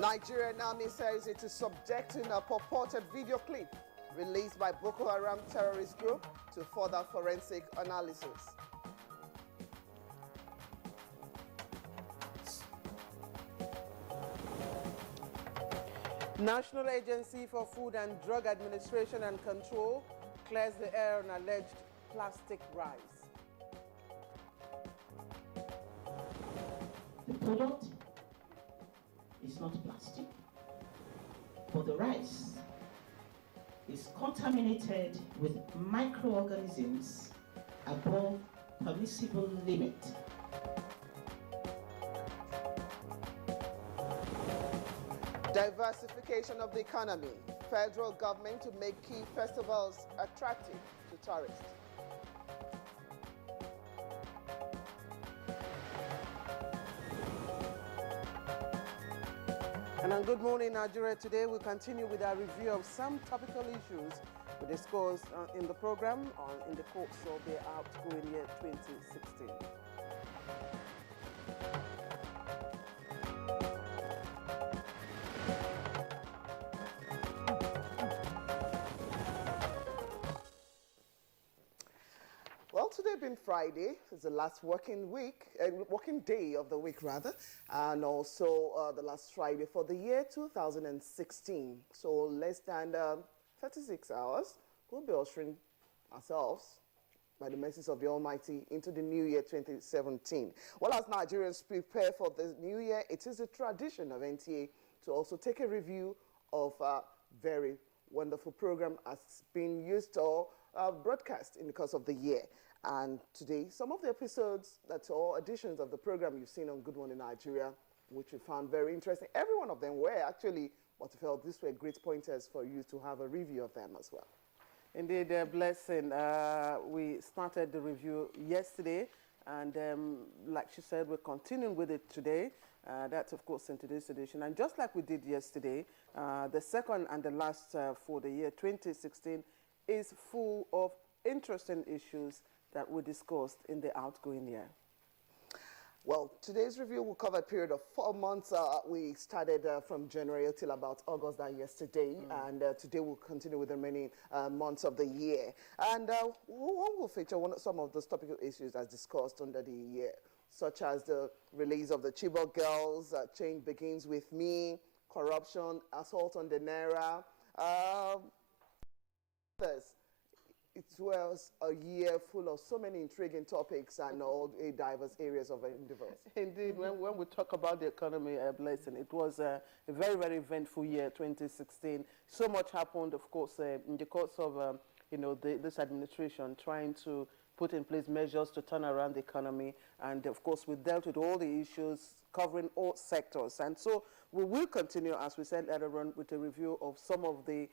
Nigerian army says it is subjecting a purported video clip released by Boko Haram terrorist group to further forensic analysis. National Agency for Food and Drug Administration and Control clears the air on alleged plastic rice. The product is not plastic, but the rice is contaminated with microorganisms above permissible limit. Diversification of the economy. Federal government to make key festivals attractive to tourists. And on Good Morning Nigeria today, we continue with our review of some topical issues we discussed in the program in the course of the outgoing year 2016. Well, today being Friday, is the last working day of the week rather, and also the last Friday for the year 2016. So less than 36 hours, we'll be ushering ourselves, by the mercies of the Almighty, into the new year 2017. Well, as Nigerians prepare for the new year, it is a tradition of NTA to also take a review of a very wonderful program as being used or broadcast in the course of the year. And today, some of the episodes or editions of the program you've seen on Good Morning Nigeria, which we found very interesting. Every one of them were actually, what we felt these were great pointers for you to have a review of them as well. Indeed, Blessing. We started the review yesterday, and like she said, we're continuing with it today. That's, of course, in today's edition. And just like we did yesterday, the second and the last for the year 2016 is full of interesting issues that we discussed in the outgoing year. Well, today's review will cover a period of 4 months. We started from January till about August yesterday, and today we'll continue with the remaining months of the year. And one will feature some of those topical issues as discussed under the year, such as the release of the CHIBOK girls, Change Begins With Me, corruption, assault on the NAIRA. It was a year full of so many intriguing topics and all diverse areas of endeavors. Indeed, when we talk about the economy, Blessing, it was a very, very eventful year, 2016. So much happened, of course, in the course of this administration trying to put in place measures to turn around the economy. And of course, we dealt with all the issues covering all sectors. And so we will continue, as we said earlier on, with a review of some of the,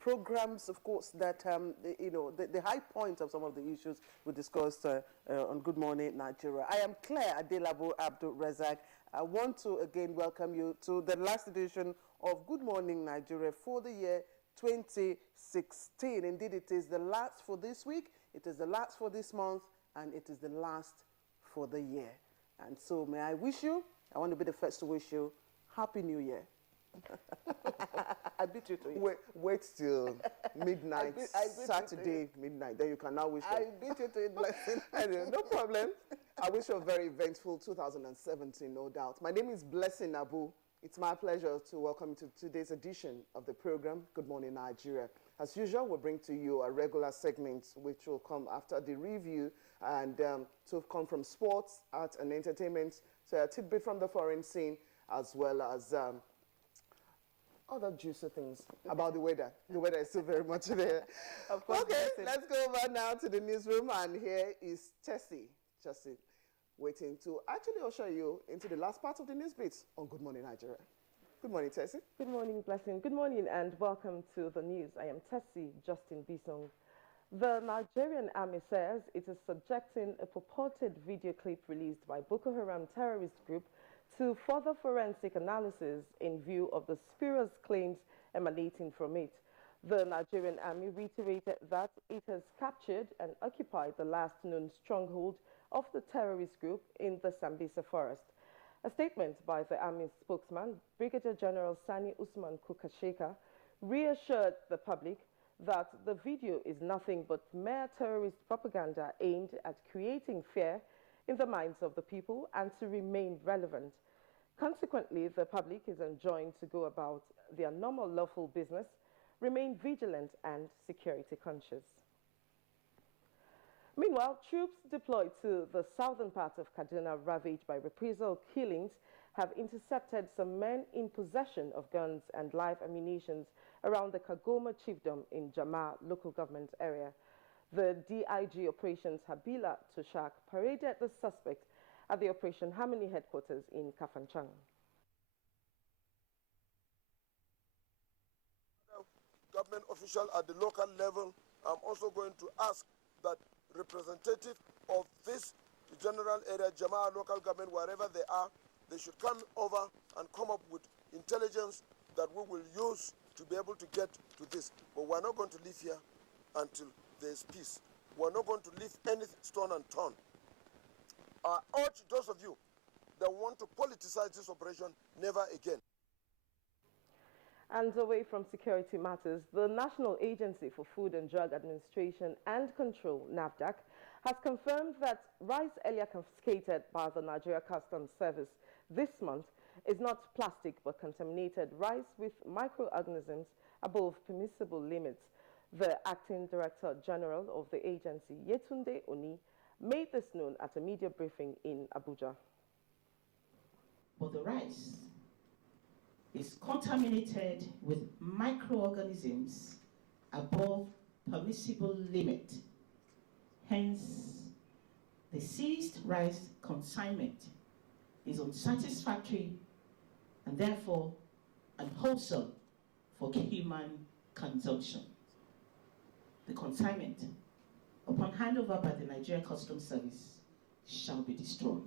programs, of course, that, the high points of some of the issues we discussed on Good Morning Nigeria. I am Claire Adelabo Abdul Razak. I want to again welcome you to the last edition of Good Morning Nigeria for the year 2016. Indeed, it is the last for this week, it is the last for this month, and it is the last for the year. And so may I want to be the first to wish you Happy New Year. I beat you to it. Wait till midnight, Saturday midnight, then you can now wish I beat you to it, Blessing. Anyway, no problem. I wish you a very eventful 2017, no doubt. My name is Blessing Abu. It's my pleasure to welcome you to today's edition of the program, Good Morning Nigeria. As usual, we'll bring to you a regular segment which will come after the review and to come from sports, art and entertainment, so a tidbit from the foreign scene, as well as other juicy things about the weather. The weather is still very much there. Of course, okay, let's go over now to the newsroom, and here is Tessie. Waiting to actually usher you into the last part of the news beats on Good Morning Nigeria. Good morning, Tessie. Good morning, Blessing. Good morning and welcome to the news. I am Tessie Justin Bisong. The Nigerian army says it is subjecting a purported video clip released by Boko Haram terrorist group to further forensic analysis in view of the spurious claims emanating from it. The Nigerian army reiterated that it has captured and occupied the last known stronghold of the terrorist group in the Sambisa forest. A statement by the Army spokesman, Brigadier General Sani Usman Kukasheka, reassured the public that the video is nothing but mere terrorist propaganda aimed at creating fear in the minds of the people and to remain relevant. Consequently, the public is enjoined to go about their normal lawful business, remain vigilant and security conscious. Meanwhile, troops deployed to the southern part of Kaduna ravaged by reprisal killings have intercepted some men in possession of guns and live ammunition around the Kagoma chiefdom in Jama local government area. The DIG Operations Habila Toshak paraded the suspect at the Operation Harmony headquarters in Kafanchang. Government official at the local level, I'm also going to ask that representative of this general area, Jama local government, wherever they are, they should come over and come up with intelligence that we will use to be able to get to this. But we're not going to live here until there's peace. We're not going to leave any stone unturned. I urge those of you that want to politicize this operation, never again. And away from security matters, the National Agency for Food and Drug Administration and Control, NAFDAC, has confirmed that rice earlier confiscated by the Nigeria Customs Service this month is not plastic but contaminated rice with microorganisms above permissible limits. The Acting Director General of the agency, Yetunde Oni, made this known at a media briefing in Abuja. But the rice is contaminated with microorganisms above permissible limit. Hence, the seized rice consignment is unsatisfactory and therefore unwholesome for human consumption. The consignment, upon handover by the Nigerian Customs Service, shall be destroyed.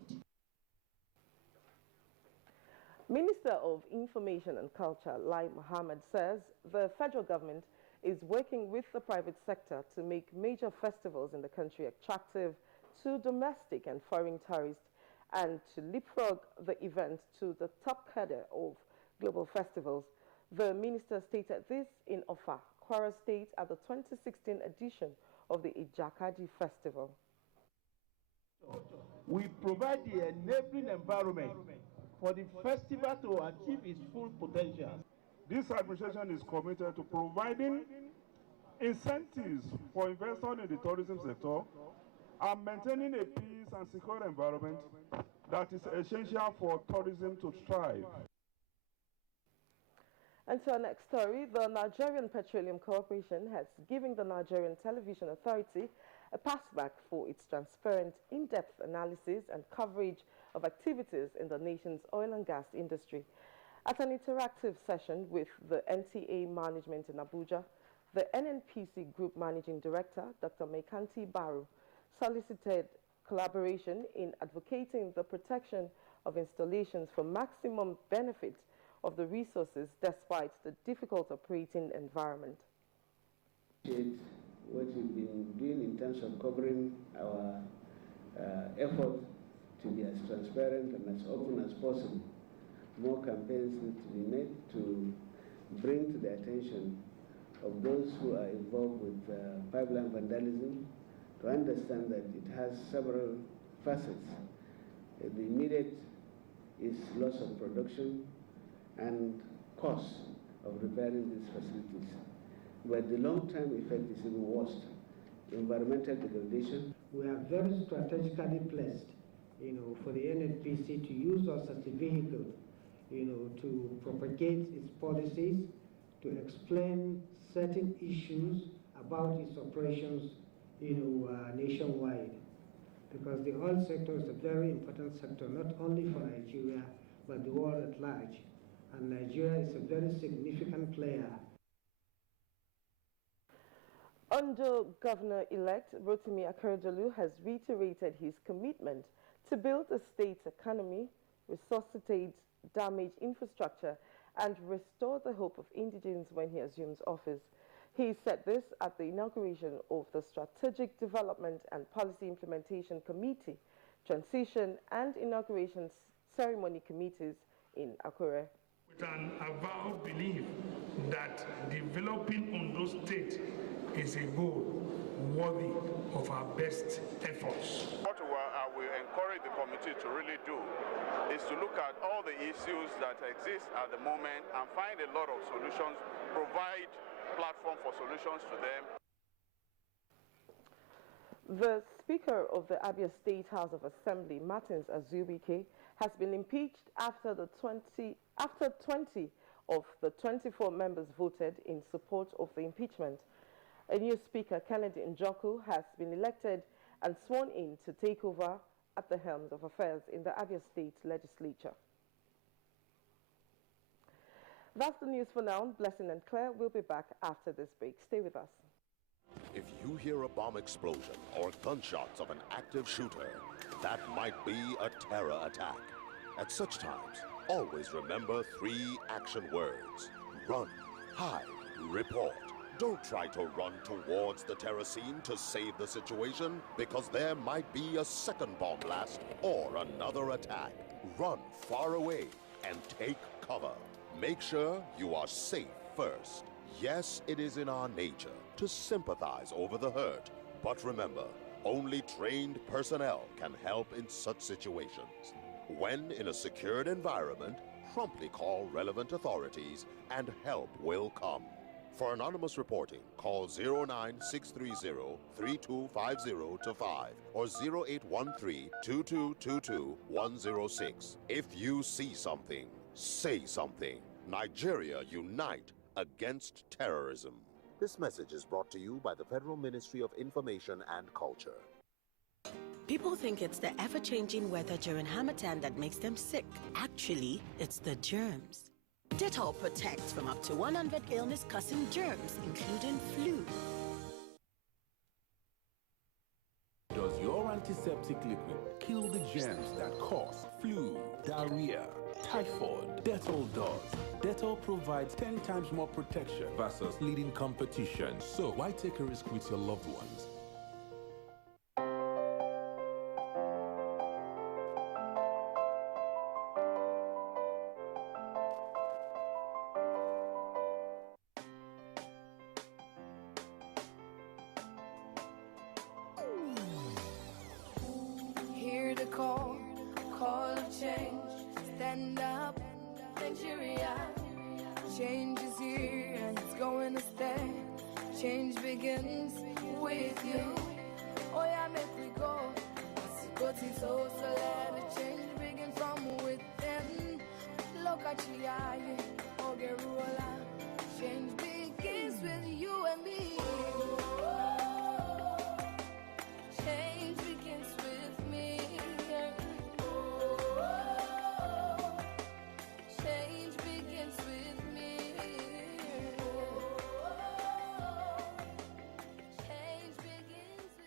Minister of Information and Culture, Lai Mohammed, says the federal government is working with the private sector to make major festivals in the country attractive to domestic and foreign tourists and to leapfrog the event to the top cadre of global festivals. The minister stated this in Ofa, Kwara State, at the 2016 edition of the Ijakadi Festival. We provide the enabling environment for the festival to achieve its full potential. This administration is committed to providing incentives for investors in the tourism sector and maintaining a peace and secure environment that is essential for tourism to thrive. And to our next story, the Nigerian Petroleum Corporation has given the Nigerian Television Authority a passback for its transparent, in-depth analysis and coverage of activities in the nation's oil and gas industry. At an interactive session with the NTA management in Abuja, the NNPC Group Managing Director, Dr. Mekanti Baru, solicited collaboration in advocating the protection of installations for maximum benefit of the resources despite the difficult operating environment. What we've been doing in terms of covering our effort to be as transparent and as open as possible. More campaigns need to be made to bring to the attention of those who are involved with pipeline vandalism to understand that it has several facets. The immediate is loss of production and cost of repairing these facilities. But the long-term effect is even worse. Environmental degradation. We are very strategically placed, for the NNPC to use us as a vehicle, to propagate its policies, to explain certain issues about its operations, nationwide. Because the oil sector is a very important sector, not only for Nigeria, but the world at large. And Nigeria is a very significant player. Ondo Governor-elect Rotimi Akeredolu has reiterated his commitment to build a state economy, resuscitate damaged infrastructure, and restore the hope of indigents when he assumes office. He said this at the inauguration of the Strategic Development and Policy Implementation Committee Transition and Inauguration ceremony committees in Akure. With an avowed belief that developing Ondo State is a goal worthy of our best efforts. What I will encourage the committee to really do is to look at all the issues that exist at the moment and find a lot of solutions, provide platform for solutions to them. The Speaker of the Abia State House of Assembly, Martins Azubike, has been impeached after 20 of the 24 members voted in support of the impeachment. A new Speaker, Kennedy Njoku, has been elected and sworn in to take over at the helm of affairs in the Abia State Legislature. That's the news for now. Blessing and Claire will be back after this break. Stay with us. If you hear a bomb explosion or gunshots of an active shooter, that might be a terror attack. At such times, always remember 3 action words: run, hide, report. Don't try to run towards the terror scene to save the situation, because there might be a second bomb blast or another attack. Run far away and take cover. Make sure you are safe first. Yes, it is in our nature to sympathize over the hurt, but remember, only trained personnel can help in such situations. When in a secured environment, promptly call relevant authorities and help will come. For anonymous reporting, call 09630-3250-5 or 0813-2222-106. If you see something, say something. Nigeria unite against terrorism. This message is brought to you by the Federal Ministry of Information and Culture. People think it's the ever-changing weather during Harmattan that makes them sick. Actually, it's the germs. Dettol protects from up to 100 illness-causing germs, including flu. Does your antiseptic liquid kill the germs that cause flu, diarrhea, typhoid? Dettol does. Dettol provides 10 times more protection versus leading competition. So why take a risk with your loved ones? Hear the call of change. Stand up, Nigeria. Change is here and it's going to stay. Change begins with you. Oh yeah, make we go. So let the change begin from within. Look at you, Ogeruola. Change begins with you and me. Change begins with me. Change begins with me. Change begins with me.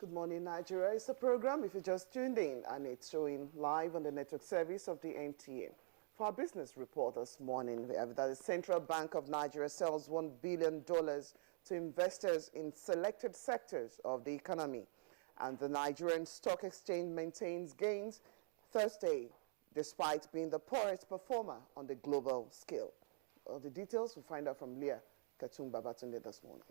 Good morning, Nigeria. It's a program, if you just tuned in, and it's showing live on the network service of the NTA. For our business report this morning, we have that the Central Bank of Nigeria sells $1 billion to investors in selected sectors of the economy. And the Nigerian Stock Exchange maintains gains Thursday, despite being the poorest performer on the global scale. All the details we'll find out from Leah Katung Babatunde this morning.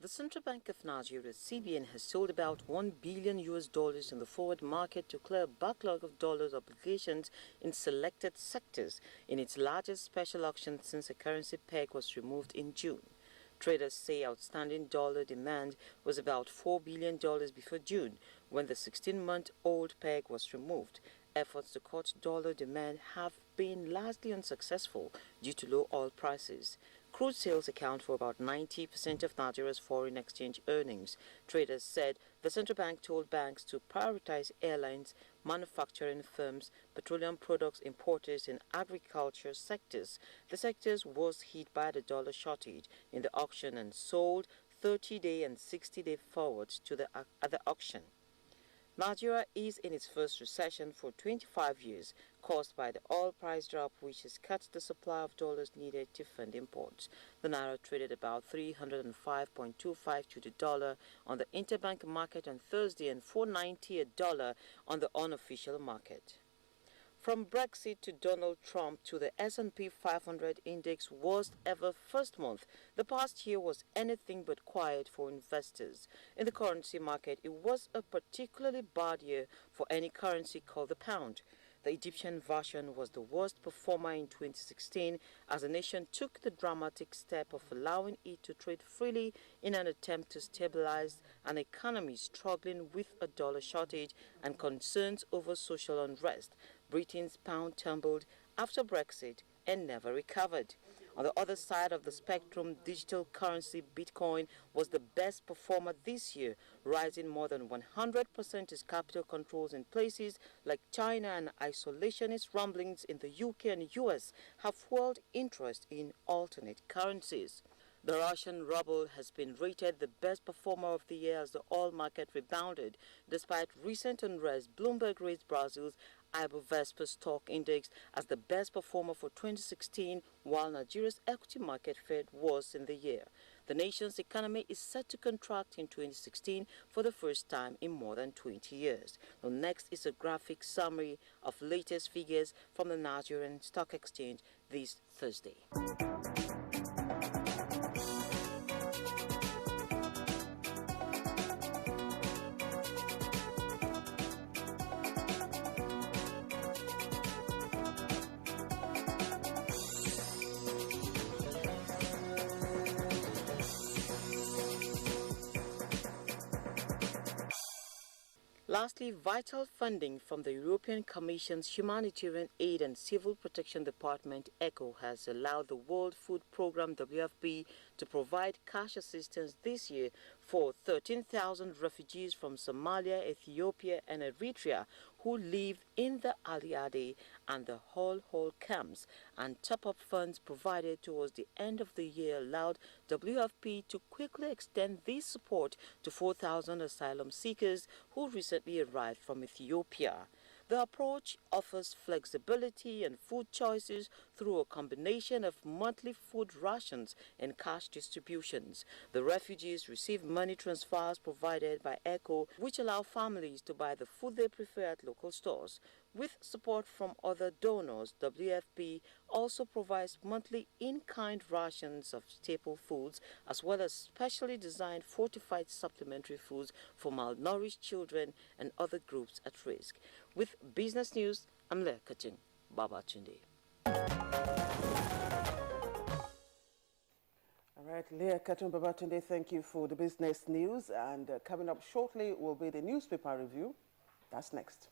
The Central Bank of Nigeria, CBN, has sold about $1 billion in the forward market to clear a backlog of dollars obligations in selected sectors in its largest special auction since the currency peg was removed in June. Traders say outstanding dollar demand was about $4 billion before June, when the 16-month-old peg was removed. Efforts to cut dollar demand have been largely unsuccessful due to low oil prices. Crude sales account for about 90% of Nigeria's foreign exchange earnings. Traders said the central bank told banks to prioritize airlines, manufacturing firms, petroleum products importers, and agriculture sectors. The sectors was hit by the dollar shortage in the auction and sold 30-day and 60-day forwards to at the auction. Nigeria is in its first recession for 25 years, caused by the oil price drop, which has cut the supply of dollars needed to fund imports. The Naira traded about 305.25 to the dollar on the interbank market on Thursday and 490 a dollar on the unofficial market. From Brexit to Donald Trump to the S&P 500 index worst ever first month, the past year was anything but quiet for investors. In the currency market, it was a particularly bad year for any currency called the pound. The Egyptian version was the worst performer in 2016 as the nation took the dramatic step of allowing it to trade freely in an attempt to stabilize an economy struggling with a dollar shortage and concerns over social unrest. Britain's pound tumbled after Brexit and never recovered. On the other side of the spectrum, digital currency Bitcoin was the best performer this year, rising more than 100% as capital controls in places like China and isolationist rumblings in the UK and US have fueled interest in alternate currencies. The Russian ruble has been rated the best performer of the year as the oil market rebounded. Despite recent unrest, Bloomberg raised Brazil's Ibovespa stock index as the best performer for 2016, while Nigeria's equity market fared worse in the year. The nation's economy is set to contract in 2016 for the first time in more than 20 years. Now, next is a graphic summary of latest figures from the Nigerian Stock Exchange this Thursday. Lastly, vital funding from the European Commission's Humanitarian Aid and Civil Protection Department, ECHO, has allowed the World Food Programme, WFP, to provide cash assistance this year for 13,000 refugees from Somalia, Ethiopia, and Eritrea who live in the Aliade and the Hol camps, and top-up funds provided towards the end of the year allowed WFP to quickly extend this support to 4,000 asylum seekers who recently arrived from Ethiopia. The approach offers flexibility and food choices through a combination of monthly food rations and cash distributions. The refugees receive money transfers provided by ECHO, which allow families to buy the food they prefer at local stores. With support from other donors, WFP also provides monthly in-kind rations of staple foods, as well as specially designed fortified supplementary foods for malnourished children and other groups at risk. With Business News, I'm Lekachin Babatunde. All right, Leah Katun Babatunde, thank you for the business news. And coming up shortly will be the newspaper review. That's next.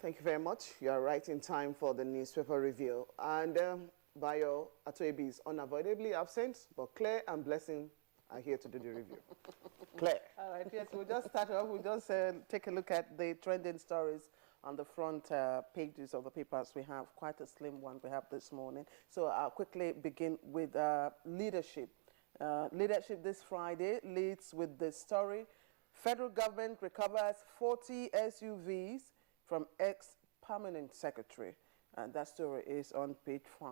Thank you very much. You are right in time for the newspaper review. And Bayo Atoebi is unavoidably absent, but Claire and Blessing are here to do the review. Claire. All right, yes, we'll just start off. We'll just take a look at the trending stories on the front pages of the papers. We have quite a slim one we have this morning. So I'll quickly begin with leadership. Leadership this Friday leads with the story, federal government recovers 40 SUVs from ex-permanent secretary. And that story is on page 5.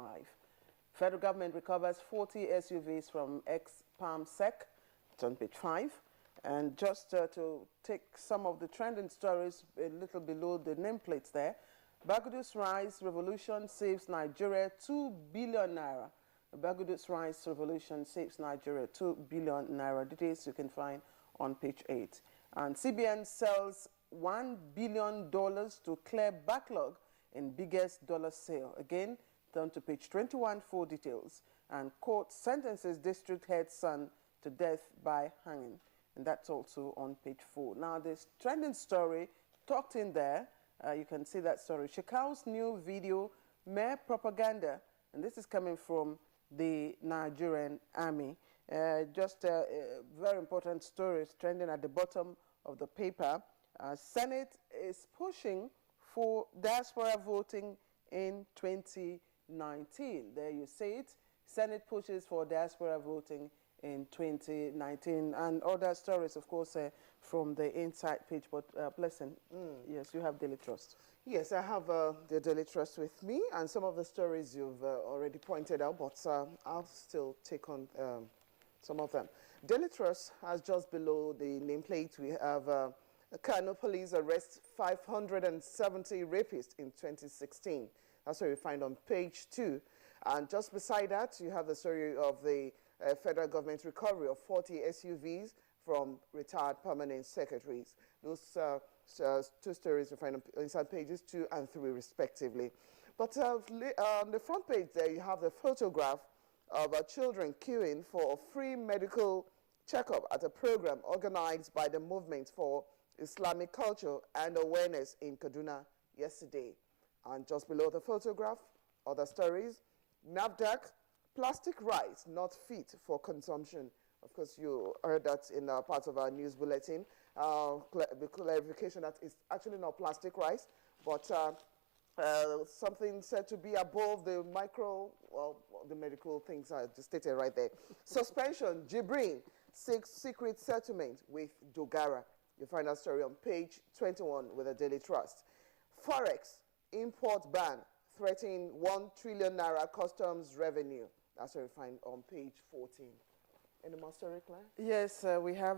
Federal government recovers 40 SUVs from ex-Palm Sec. It's on page 5. And just to take some of the trending stories a little below the nameplates there, Bagudu's Rice Revolution saves Nigeria 2 billion naira. Bagudu's Rice Revolution saves Nigeria 2 billion naira. Details you can find on page 8. And CBN sells $1 billion to clear backlog in biggest dollar sale. Again, turn to page 21 for details. And court sentences district head son to death by hanging. And that's also on page 4. Now, this trending story tucked in there, you can see that story. Shekau's new video, mere propaganda. and this is coming from the Nigerian Army. Just very important stories trending at the bottom of the paper. Senate is pushing for diaspora voting in 2019. There you see it. Senate pushes for diaspora voting in 2019, and other stories, of course, from the inside page. But Blessing, yes, you have Daily Trust. Yes, I have the Daily Trust with me, and some of the stories you've already pointed out, but I'll still take on some of them. Daily Trust has just below the nameplate, we have Kano police arrest 570 rapists in 2016. That's what you find on page 2. And just beside that, you have the story of the federal government recovery of 40 SUVs from retired permanent secretaries. Those two stories you find on inside pages 2 and 3 respectively. But on the front page there, you have the photograph of children queuing for a free medical checkup at a program organized by the Movement for Islamic Culture and Awareness in Kaduna yesterday. And just below the photograph, other stories, NAFDAC, plastic rice not fit for consumption. Of course, you heard that in part of our news bulletin. The clarification that it's actually not plastic rice, but something said to be above the micro, well, the medical things are just stated right there. Suspension, Jibrin seeks secret settlement with Dogara. You find that story on page 21 with the Daily Trust. Forex, import ban, threatening 1 trillion naira customs revenue. That's what you find on page 14. Any more story, Claire? Yes, we have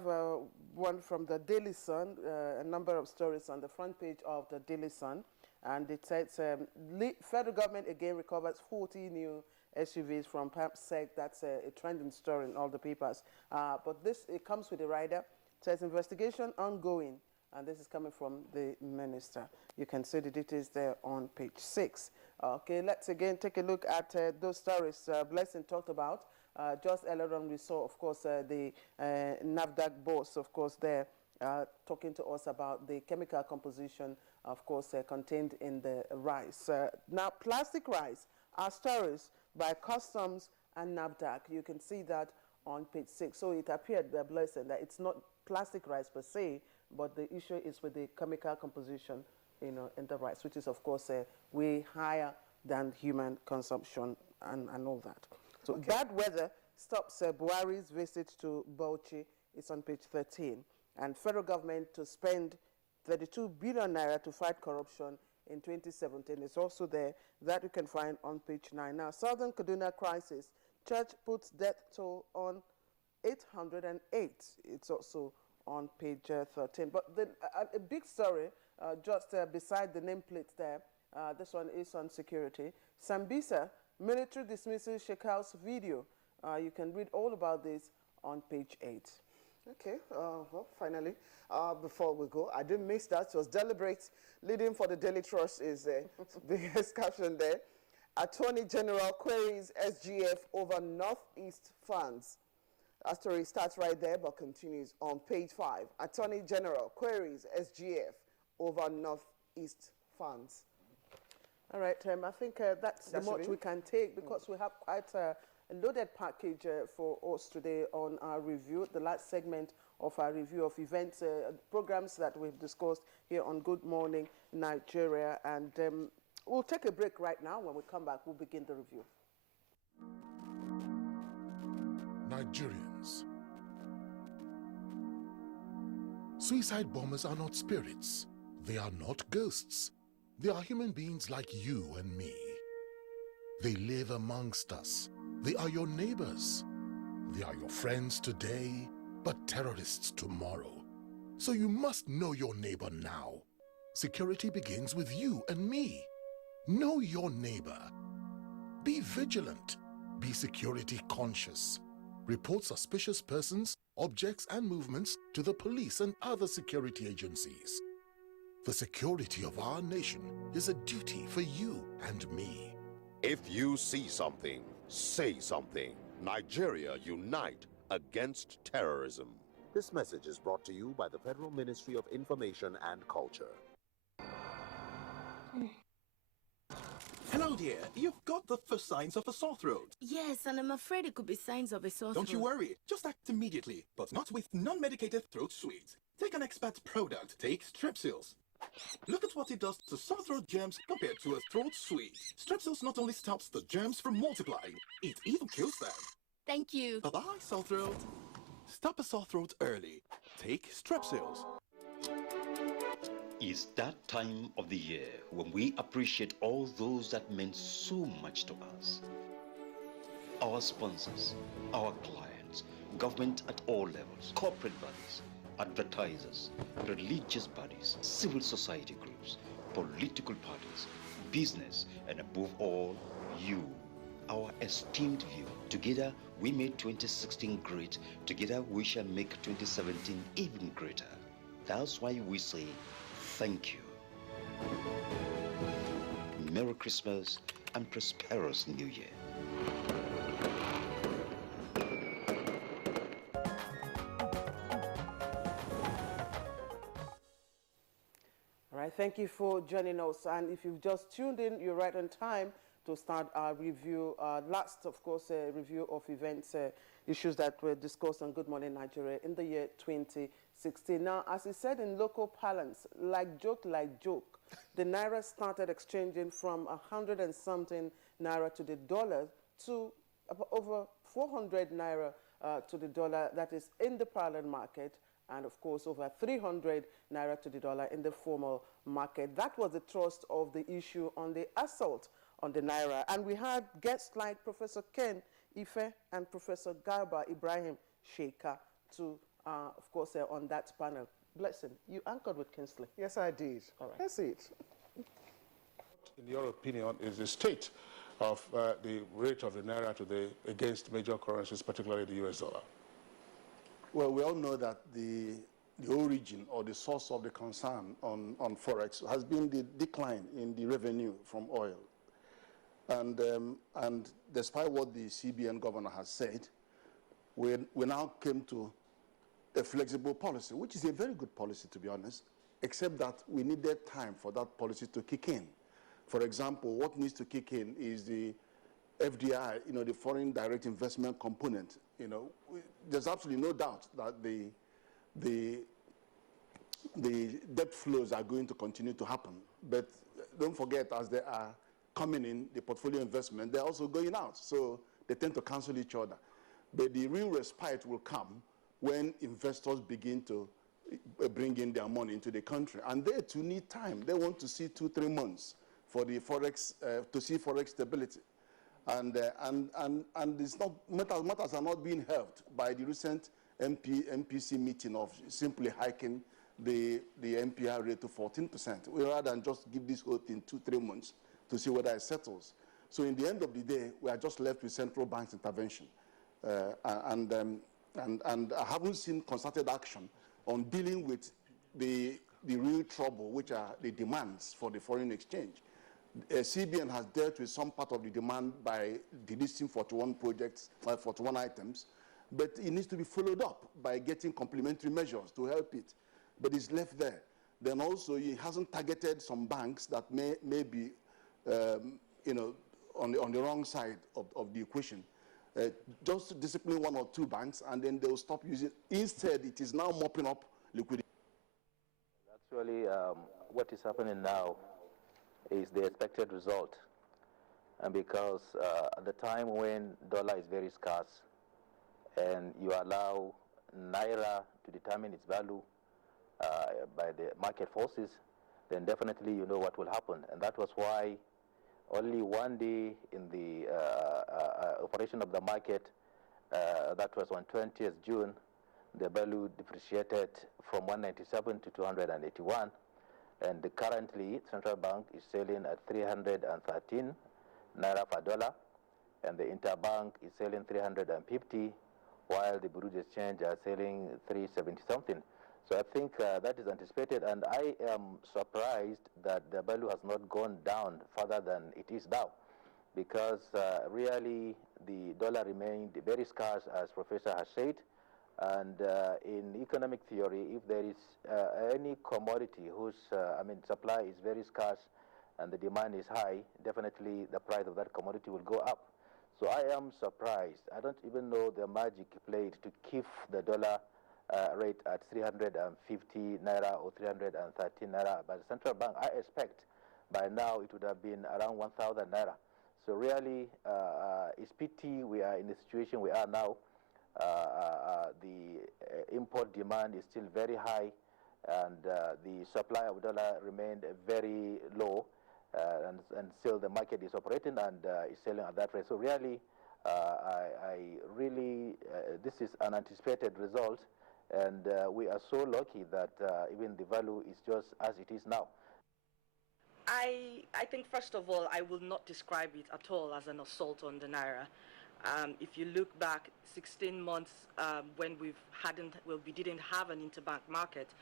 one from the Daily Sun, a number of stories on the front page of the Daily Sun. And it says, federal government again recovers 40 new SUVs from PAMSEC. That's a trending story in all the papers. But this, it comes with a rider. It says investigation ongoing. And this is coming from the minister. You can see the details there on page 6. Okay, let's again take a look at those stories Blessing talked about. Just earlier on, we saw, of course, the NAFDAC boss, of course, there talking to us about the chemical composition, of course, contained in the rice. Now, plastic rice are stories by Customs and NAFDAC. You can see that on page 6. So it appeared, Blessing, that it's not plastic rice per se, but the issue is with the chemical composition, you know, in the rice, which is, of course, way higher than human consumption and all that. So bad weather stops Buhari's visit to Bauchi. It's on page 13. And federal government to spend 32 billion naira to fight corruption in 2017. It's also there. That you can find on page 9. Now, Southern Kaduna crisis. Church puts death toll on 808. It's also on page 13. But then a big story just beside the nameplate there. This one is on security. Sambisa, military dismisses Shekau's video. You can read all about this on page 8. Okay, well, finally, before we go, I didn't miss that. It was deliberate. Leading for the Daily Trust is the biggest caption there. Attorney General queries SGF over Northeast funds. That story starts right there but continues on page 5. Attorney General queries SGF over Northeast funds. All right, I think that's the much we can take because we have quite a loaded package for us today on our review, the last segment of our review of events, programs that we've discussed here on Good Morning Nigeria. And we'll take a break right now. When we come back, we'll begin the review. Nigerians. Suicide bombers are not spirits. They are not ghosts. They are human beings like you and me. They live amongst us. They are your neighbors. They are your friends today, but terrorists tomorrow. So you must know your neighbor now. Security begins with you and me. Know your neighbor. Be vigilant. Be security conscious. Report suspicious persons, objects, and movements to the police and other security agencies. The security of our nation is a duty for you and me. If you see something, say something. Nigeria unite against terrorism. This message is brought to you by the Federal Ministry of Information and Culture. Hello, Well, dear, you've got the first signs of a sore throat. Yes, and I'm afraid it could be signs of a sore throat. Don't you worry. Just act immediately, but not with non-medicated throat sweets. Take an expert product. Take Strepsils. Look at what it does to sore throat germs compared to a throat sweet. Strepsils not only stops the germs from multiplying, it even kills them. Thank you. Bye-bye, sore throat. Stop a sore throat early. Take Strepsils. It's that time of the year when we appreciate all those that meant so much to us. Our sponsors, our clients, government at all levels, corporate bodies, advertisers, religious bodies, civil society groups, political parties, business, and above all, you, our esteemed viewer. Together, we made 2016 great. Together, we shall make 2017 even greater. That's why we say thank you. Merry Christmas and prosperous New Year. All right, thank you for joining us. And if you've just tuned in, you're right on time to start our review. Last, of course, review of events, issues that were discussed on Good Morning Nigeria in the year 2016. Now, as he said in local parlance, like joke, the Naira started exchanging from 100 and something Naira to the dollar to over 400 Naira to the dollar, that is in the parallel market, and of course over 300 Naira to the dollar in the formal market. That was the thrust of the issue on the assault on the Naira. And we had guests like Professor Ken Ife and Professor Garba Ibrahim Sheikha to, of course, on that panel. Blessing, you anchored with Kingsley. Yes, I did. All right. That's it. In your opinion, is the state of the rate of the Naira today against major currencies, particularly the US dollar? Well, we all know that the origin or the source of the concern on Forex has been the decline in the revenue from oil. And despite what the CBN governor has said, we now came to a flexible policy, which is a very good policy, to be honest, except that we needed time for that policy to kick in. For example, what needs to kick in is the FDI, the foreign direct investment component. There's absolutely no doubt that the debt flows are going to continue to happen. But don't forget, as they are coming in, the portfolio investment, they're also going out. So they tend to cancel each other. But the real respite will come when investors begin to bring in their money into the country. And they too need time. They want to see 2-3 months for the Forex, to see Forex stability. And it's not, matters are not being helped by the recent MPC meeting of simply hiking the MPR rate to 14%. We rather than just give this whole thing 2-3 months to see whether it settles. So in the end of the day, we are just left with central bank's intervention. And I haven't seen concerted action on dealing with the real trouble, which are the demands for the foreign exchange. CBN has dealt with some part of the demand by delisting 41 projects, 41 items, but it needs to be followed up by getting complementary measures to help it. But it's left there. Then also, he hasn't targeted some banks that may be, on the wrong side of the equation. Just discipline 1 or 2 banks, and then they'll stop using. Instead, it is now mopping up liquidity. Actually, what is happening now is the expected result. And because at the time when dollar is very scarce and you allow Naira to determine its value by the market forces, then definitely you know what will happen. And that was why only one day in the operation of the market, that was on 20th June, the value depreciated from 197 to 281. And currently, Central Bank is selling at 313 Naira per dollar, and the Interbank is selling 350, while the Bureau d'Exchange are selling 370 something. So I think that is anticipated, and I am surprised that the value has not gone down further than it is now, because really the dollar remained very scarce, as Professor has said. And in economic theory, if there is any commodity whose supply is very scarce, and the demand is high, definitely the price of that commodity will go up. So I am surprised. I don't even know the magic played to keep the dollar rate at 350 naira or 313 naira by the central bank. I expect by now it would have been around 1,000 naira. So really, it's pity we are in the situation we are now. The import demand is still very high, and the supply of dollar remained very low, and still the market is operating and is selling at that rate. So really, this is an anticipated result, and we are so lucky that even the value is just as it is now. I think, first of all, I will not describe it at all as an assault on the Naira. If you look back 16 months when we didn't have an interbank market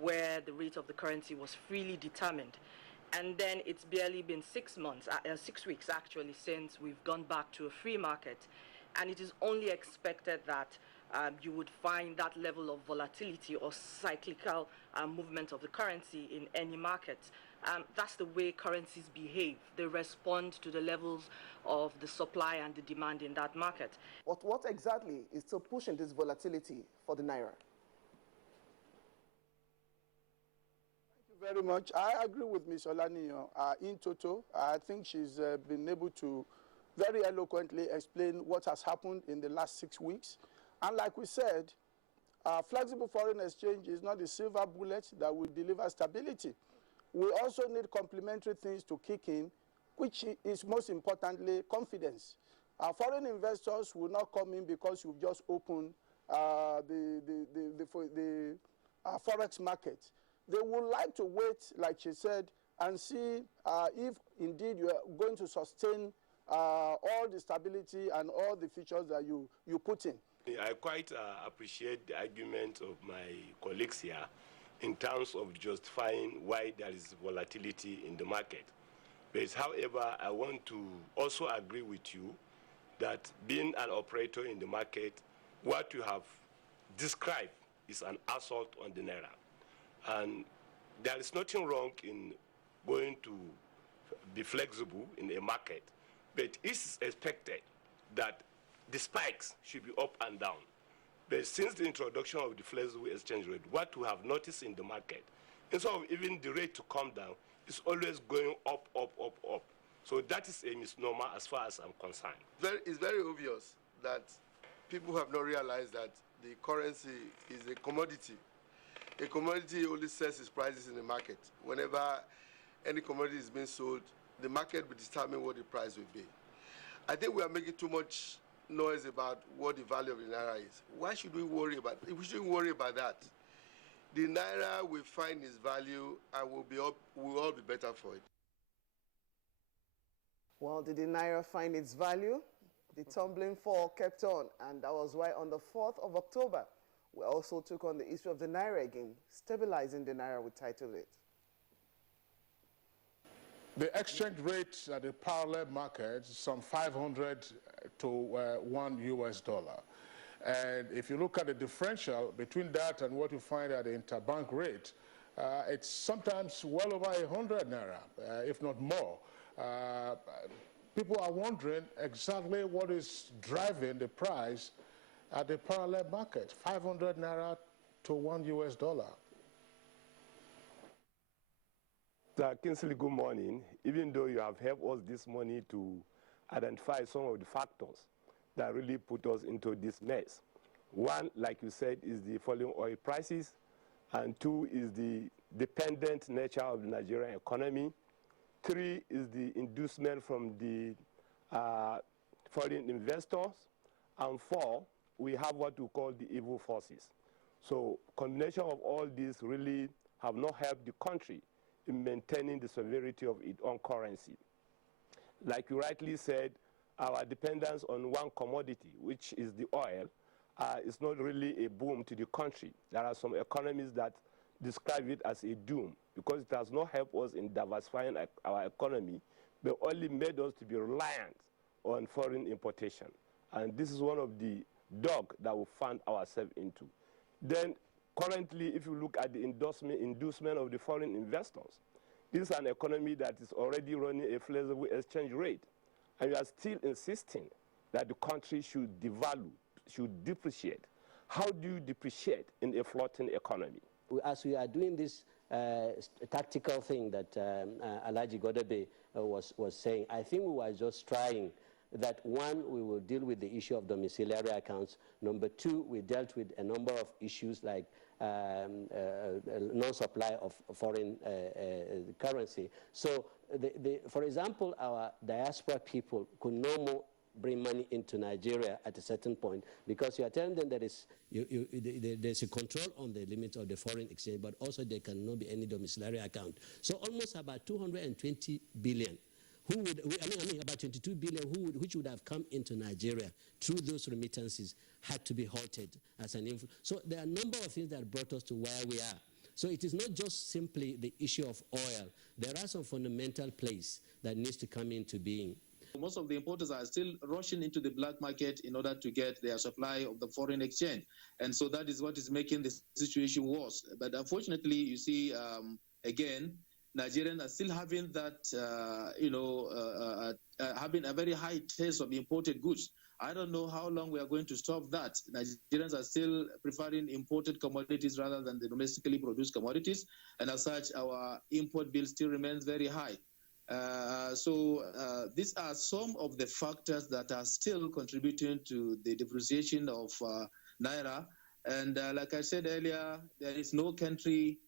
where the rate of the currency was freely determined. And then it's barely been 6 weeks actually, since we've gone back to a free market. And it is only expected that you would find that level of volatility or cyclical movement of the currency in any market. That's the way currencies behave. They respond to the levels of the supply and the demand in that market. What exactly is still pushing this volatility for the Naira? Thank you very much. I agree with Ms. Olaniyan. In total, I think she's been able to very eloquently explain what has happened in the last 6 weeks. And like we said, flexible foreign exchange is not the silver bullet that will deliver stability. We also need complementary things to kick in, which is most importantly confidence. Foreign investors will not come in because you've just opened the forex market. They would like to wait, like she said, and see if indeed you are going to sustain all the stability and all the features that you put in. I quite appreciate the argument of my colleagues here in terms of justifying why there is volatility in the market. But however, I want to also agree with you that being an operator in the market, what you have described is an assault on the Naira. And there is nothing wrong in going to be flexible in a market, but it's expected that the spikes should be up and down. But since the introduction of the flexible exchange rate, what we have noticed in the market, instead of even the rate to come down, it's always going up, up, up, up. So that is a misnomer as far as I'm concerned. It's very obvious that people have not realized that the currency is a commodity. A commodity only sets its prices in the market. Whenever any commodity is being sold, the market will determine what the price will be. I think we are making too much noise about what the value of the Naira is. Why should we worry about it? We shouldn't worry about that. The Naira will find its value and we'll all be better for it. Well, did the Naira find its value? The tumbling fall kept on, and that was why on the 4th of October, we also took on the issue of the Naira again, stabilizing the Naira, we titled it. The exchange rate at the PARLEY market is some 500 to $1 US. And if you look at the differential between that and what you find at the interbank rate, it's sometimes well over 100 naira, if not more. People are wondering exactly what is driving the price at the PARLEY market, 500 naira to $1 US. Kingsley, good morning. Even though you have helped us this morning to identify some of the factors that really put us into this mess. One, like you said, is the falling oil prices, and two is the dependent nature of the Nigerian economy. Three is the inducement from the foreign investors, and four, we have what we call the evil forces. So combination of all these really have not helped the country in maintaining the severity of its own currency. Like you rightly said, our dependence on one commodity, which is the oil, is not really a boom to the country. There are some economies that describe it as a doom because it has not helped us in diversifying our economy, but only made us to be reliant on foreign importation. And this is one of the dog that we found ourselves into. Then currently, if you look at the inducement of the foreign investors, This is an economy that is already running a flexible exchange rate. And you are still insisting that the country should devalue, should depreciate. How do you depreciate in a floating economy? As we are doing this tactical thing that Alhaji Godebe was saying, I think we were just trying that, one, we will deal with the issue of domiciliary accounts. Number two, we dealt with a number of issues like non-supply of foreign currency. So, for example, our diaspora people could no more bring money into Nigeria at a certain point, because you are telling them that there's a control on the limit of the foreign exchange, but also there cannot be any domiciliary account. So almost about 220 billion, about 22 billion which would have come into Nigeria through those remittances had to be halted as an influence. So there are a number of things that brought us to where we are. So it is not just simply the issue of oil. There are some fundamental plays that needs to come into being. Most of the importers are still rushing into the black market in order to get their supply of the foreign exchange. And so that is what is making the situation worse. But unfortunately, you see, again, Nigerians are still having that, having a very high taste of imported goods. I don't know how long we are going to stop that. Nigerians are still preferring imported commodities rather than the domestically produced commodities. And as such, our import bill still remains very high. These are some of the factors that are still contributing to the depreciation of NAIRA. And like I said earlier, there is no country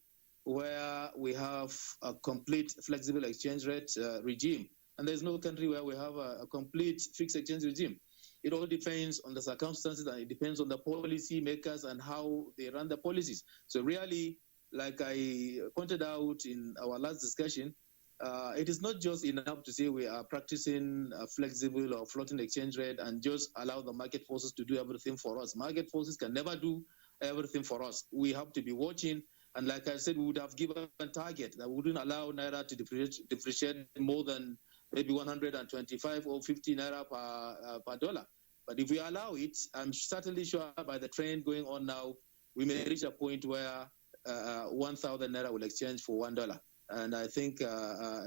where we have a complete flexible exchange rate regime. And there's no country where we have a complete fixed exchange regime. It all depends on the circumstances, and it depends on the policy makers and how they run the policies. So really, like I pointed out in our last discussion, it is not just enough to say we are practicing a flexible or floating exchange rate and just allow the market forces to do everything for us. Market forces can never do everything for us. We have to be watching. And like I said, we would have given a target that wouldn't allow NAIRA to depreciate more than maybe 125 or 50 NAIRA per dollar. But if we allow it, I'm certainly sure by the trend going on now, we may reach a point where 1,000 NAIRA will exchange for $1. And I think,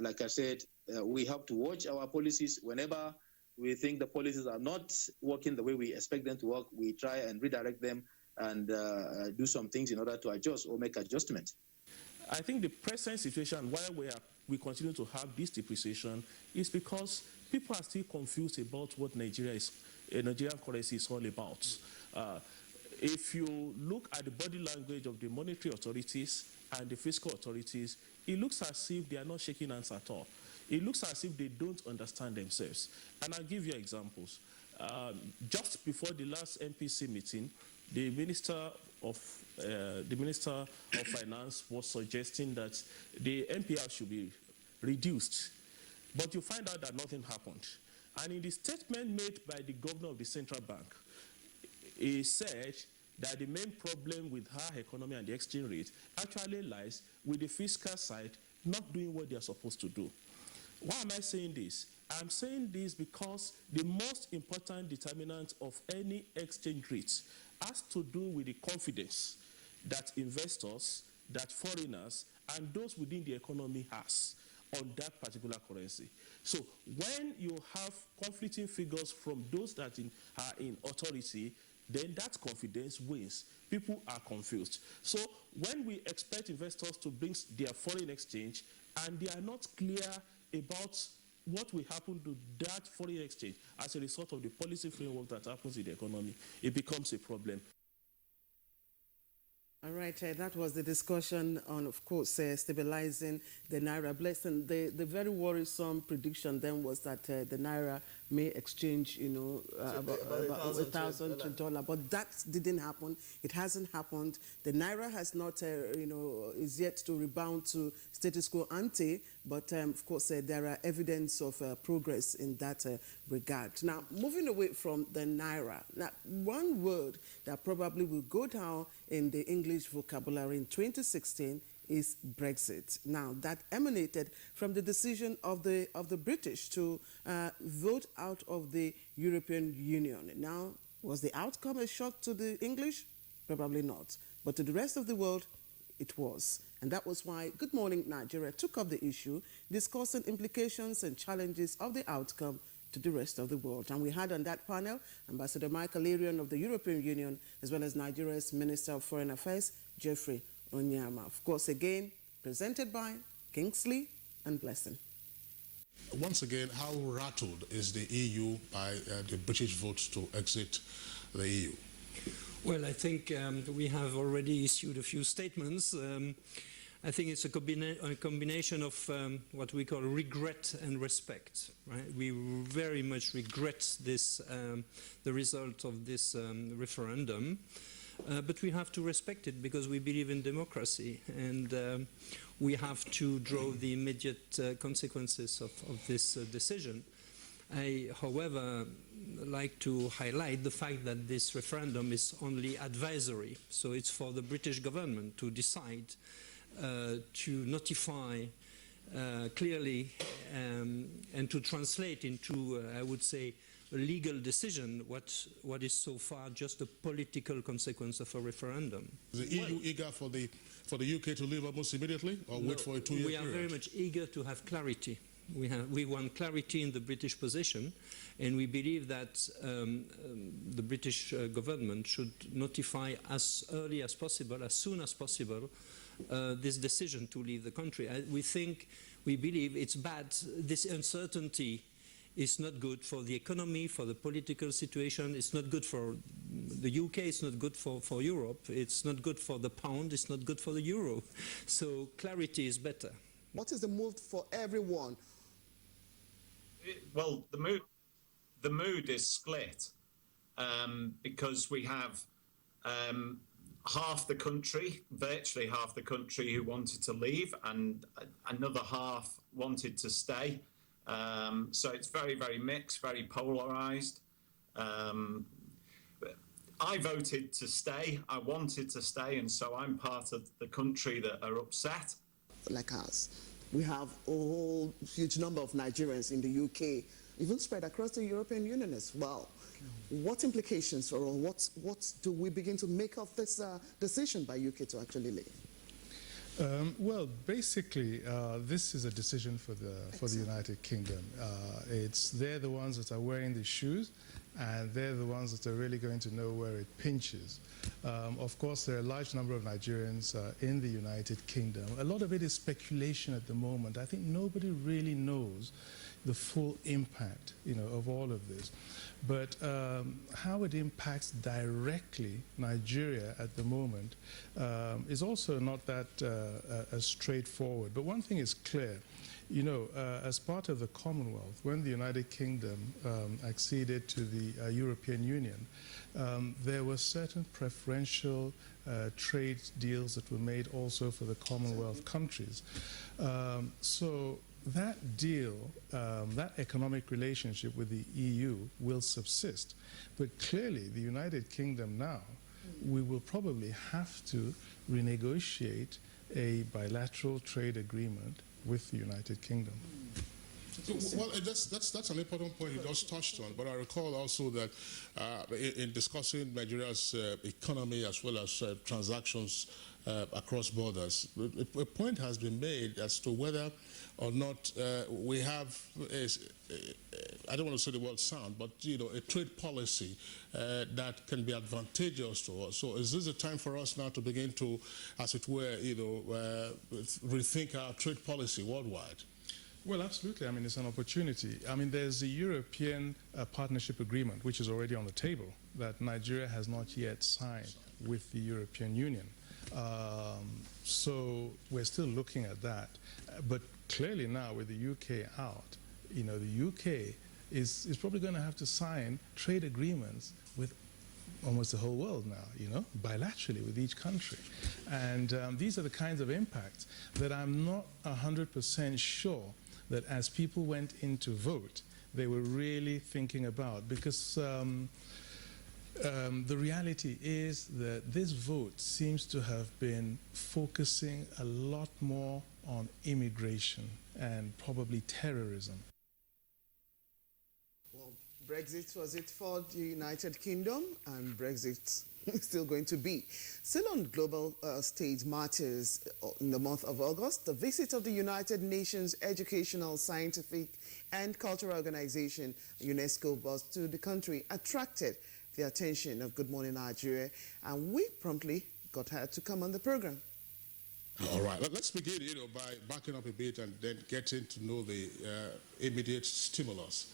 like I said, we have to watch our policies. Whenever we think the policies are not working the way we expect them to work, we try and redirect them and do some things in order to adjust or make adjustments. I think the present situation, why we continue to have this depreciation, is because people are still confused about what Nigerian currency is all about. If you look at the body language of the monetary authorities and the fiscal authorities, it looks as if they are not shaking hands at all. It looks as if they don't understand themselves. And I'll give you examples. Just before the last MPC meeting, the Minister of Finance was suggesting that the NPR should be reduced. But you find out that nothing happened. And in the statement made by the governor of the central bank, he said that the main problem with our economy and the exchange rate actually lies with the fiscal side not doing what they are supposed to do. Why am I saying this? I'm saying this because the most important determinant of any exchange rate has to do with the confidence that investors, that foreigners, and those within the economy has on that particular currency. So when you have conflicting figures from those that are in authority, then that confidence wins. People are confused. So when we expect investors to bring their foreign exchange and they are not clear about what will happen to that foreign exchange as a result of the policy framework that happens in the economy, it becomes a problem. All right, that was the discussion on, of course, stabilizing the NAIRA. Blessing, the very worrisome prediction then was that the NAIRA may exchange, about $1,000 to $1. But that didn't happen. It hasn't happened. The NAIRA has not, is yet to rebound to status quo ante. But, of course, there are evidence of progress in that regard. Now, moving away from the NAIRA, now, one word that probably will go down in the English vocabulary in 2016 is Brexit. Now, that emanated from the decision of the British to vote out of the European Union. Now, was the outcome a shock to the English? Probably not. But to the rest of the world, it was. And that was why Good Morning Nigeria took up the issue, discussing implications and challenges of the outcome to the rest of the world. And we had on that panel Ambassador Michael Arian of the European Union, as well as Nigeria's Minister of Foreign Affairs, Jeffrey Onyama. Of course, again, presented by Kingsley and Blessing. Once again, how rattled is the EU by the British vote to exit the EU? Well, I think we have already issued a few statements. I think it's a combination of what we call regret and respect. Right? We very much regret this, the result of this referendum, but we have to respect it because we believe in democracy, and we have to draw the immediate consequences of this decision. I, however, like to highlight the fact that this referendum is only advisory, so it's for the British government to decide to notify clearly and to translate into, I would say, a legal decision what is so far just a political consequence of a referendum. Is the EU eager for the UK to leave almost immediately, or wait for a 2-year period? We are very much eager to have clarity. We want clarity in the British position, and we believe that the British government should notify as early as possible, as soon as possible, this decision to leave the country. We believe it's bad. This uncertainty is not good for the economy, for the political situation. It's not good for the UK. It's not good for Europe. It's not good for the pound. It's not good for the euro. So clarity is better. What is the move for everyone? Well, the mood is split because we have half the country, virtually half the country, who wanted to leave, and another half wanted to stay. So it's very, very mixed, very polarized. I voted to stay. I wanted to stay, and so I'm part of the country that are upset. Like us, we have a whole huge number of Nigerians in the UK, even spread across the European Union as well. What implications or what do we begin to make of this decision by UK to actually leave? Well, basically, this is a decision for the United Kingdom. They're the ones that are wearing the shoes, and they're the ones that are really going to know where it pinches. Of course, there are a large number of Nigerians in the United Kingdom. A lot of it is speculation at the moment. I think nobody really knows the full impact, of all of this. But how it impacts directly Nigeria at the moment is also not that as straightforward. But one thing is clear. As part of the Commonwealth, when the United Kingdom acceded to the European Union, there were certain preferential trade deals that were made also for the Commonwealth countries. So that deal, that economic relationship with the EU will subsist. But clearly, the United Kingdom now, we will probably have to renegotiate a bilateral trade agreement with the United Kingdom. Well, that's an important point you just touched on, but I recall also that in discussing Nigeria's economy as well as transactions across borders, a point has been made as to whether or not we have, I don't want to say the word sound, but a trade policy that can be advantageous to us. So is this a time for us now to begin to, as it were, rethink our trade policy worldwide? Well, absolutely. I mean, it's an opportunity. I mean, there's the European Partnership Agreement, which is already on the table, that Nigeria has not yet signed with the European Union. So we're still looking at that. But clearly now, with the UK out, the UK is probably going to have to sign trade agreements with almost the whole world now, bilaterally with each country. And these are the kinds of impacts that I'm not 100% sure that as people went in to vote, they were really thinking about. Because the reality is that this vote seems to have been focusing a lot more on immigration and probably terrorism. Well, Brexit, was it for the United Kingdom? And Brexit still going to be. Still on global stage matters in the month of August, the visit of the United Nations Educational, Scientific and Cultural Organization, UNESCO, to the country attracted the attention of Good Morning Nigeria, and we promptly got her to come on the program. All right, let's begin by backing up a bit and then getting to know the immediate stimulus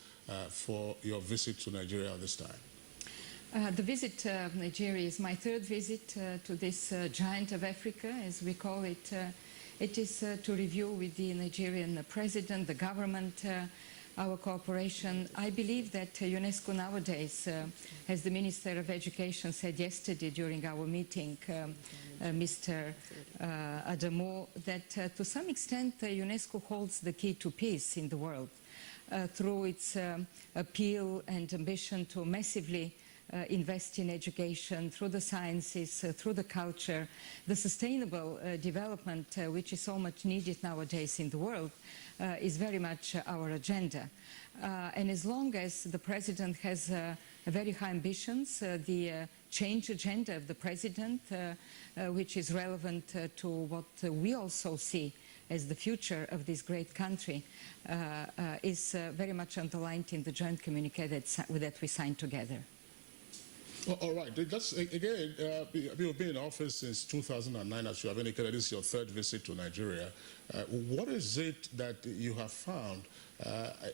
for your visit to Nigeria this time. The visit of Nigeria is my third visit to this giant of Africa, as we call it. It is to review with the Nigerian president, the government, our cooperation. I believe that UNESCO nowadays, as the Minister of Education said yesterday during our meeting, Mr. Adamo, that to some extent UNESCO holds the key to peace in the world through its appeal and ambition to massively invest in education, through the sciences, through the culture, the sustainable development, which is so much needed nowadays in the world, is very much our agenda. And as long as the President has very high ambitions, the change agenda of the President, which is relevant to what we also see as the future of this great country, is very much underlined in the joint communique that we signed together. Well, all right. That's, again, you've been in office since 2009, as you have indicated. This is your third visit to Nigeria. What is it that you have found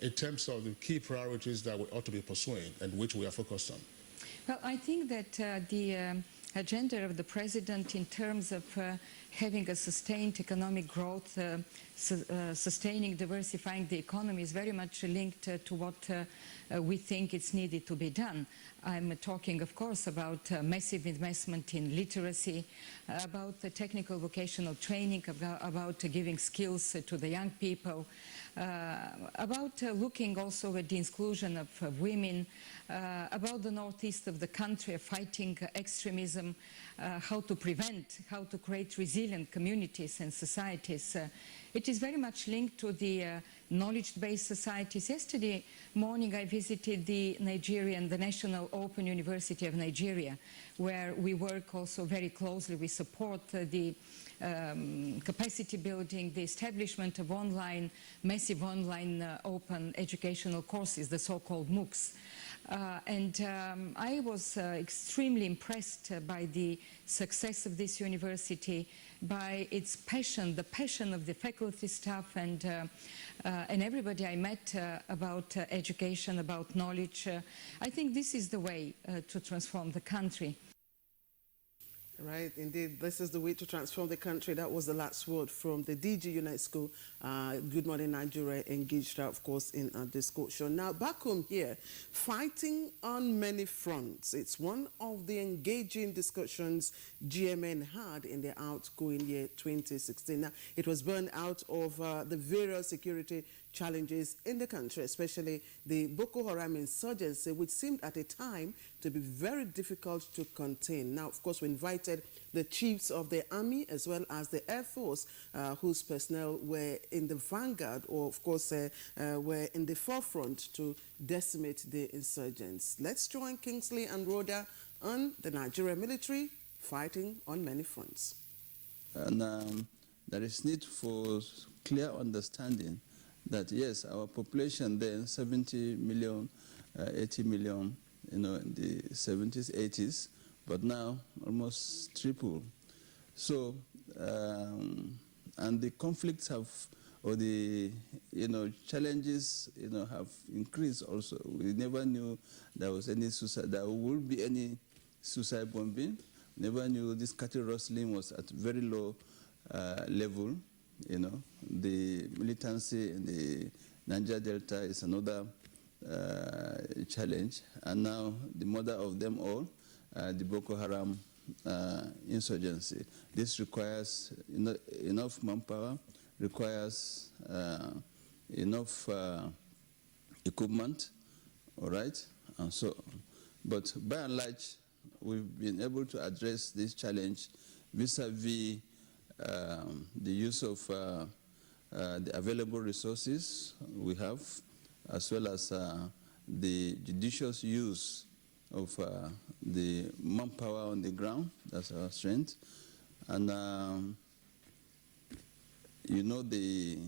in terms of the key priorities that we ought to be pursuing and which we are focused on? Well, I think that the agenda of the President in terms of having a sustained economic growth, sustaining, diversifying the economy is very much linked to what we think is needed to be done. I'm talking, of course, about massive investment in literacy, about the technical vocational training, about giving skills to the young people, about looking also at the inclusion of women, about the northeast of the country, fighting extremism, how to prevent, how to create resilient communities and societies. It is very much linked to the knowledge-based societies. Yesterday morning I visited the National Open University of Nigeria, where we work also very closely. We support the capacity building, the establishment of massive online open educational courses, the so-called MOOCs. I was extremely impressed by the success of this university, by its passion, the passion of the faculty staff and everybody I met about education, about knowledge. I think this is the way to transform the country. Right, indeed, this is the way to transform the country. That was the last word from the DG UNESCO. Good Morning Nigeria engaged, of course, in a discussion. Now, back home here, fighting on many fronts. It's one of the engaging discussions GMN had in the outgoing year 2016. Now, it was born out of the various security challenges in the country, especially the Boko Haram insurgency, which seemed at a time to be very difficult to contain. Now, of course, we invited the chiefs of the army as well as the Air Force, whose personnel were in the vanguard, or of course were in the forefront to decimate the insurgents. Let's join Kingsley and Rhoda on the Nigerian military fighting on many fronts. And there is need for clear understanding that yes, our population then 70 million, 80 million, in the 70s, 80s, but now almost triple. So, and the conflicts have, or the, challenges, have increased also. We never knew there was any suicide, there would be any suicide bombing. Never knew this cattle rustling was at very low level. The militancy in the Niger Delta is another challenge, and now the mother of them all, the Boko Haram insurgency. This requires enough manpower, requires enough equipment, all right, and so on. But by and large, we've been able to address this challenge vis-a-vis the use of the available resources we have, as well as the judicious use of the manpower on the ground. That's our strength. And you know the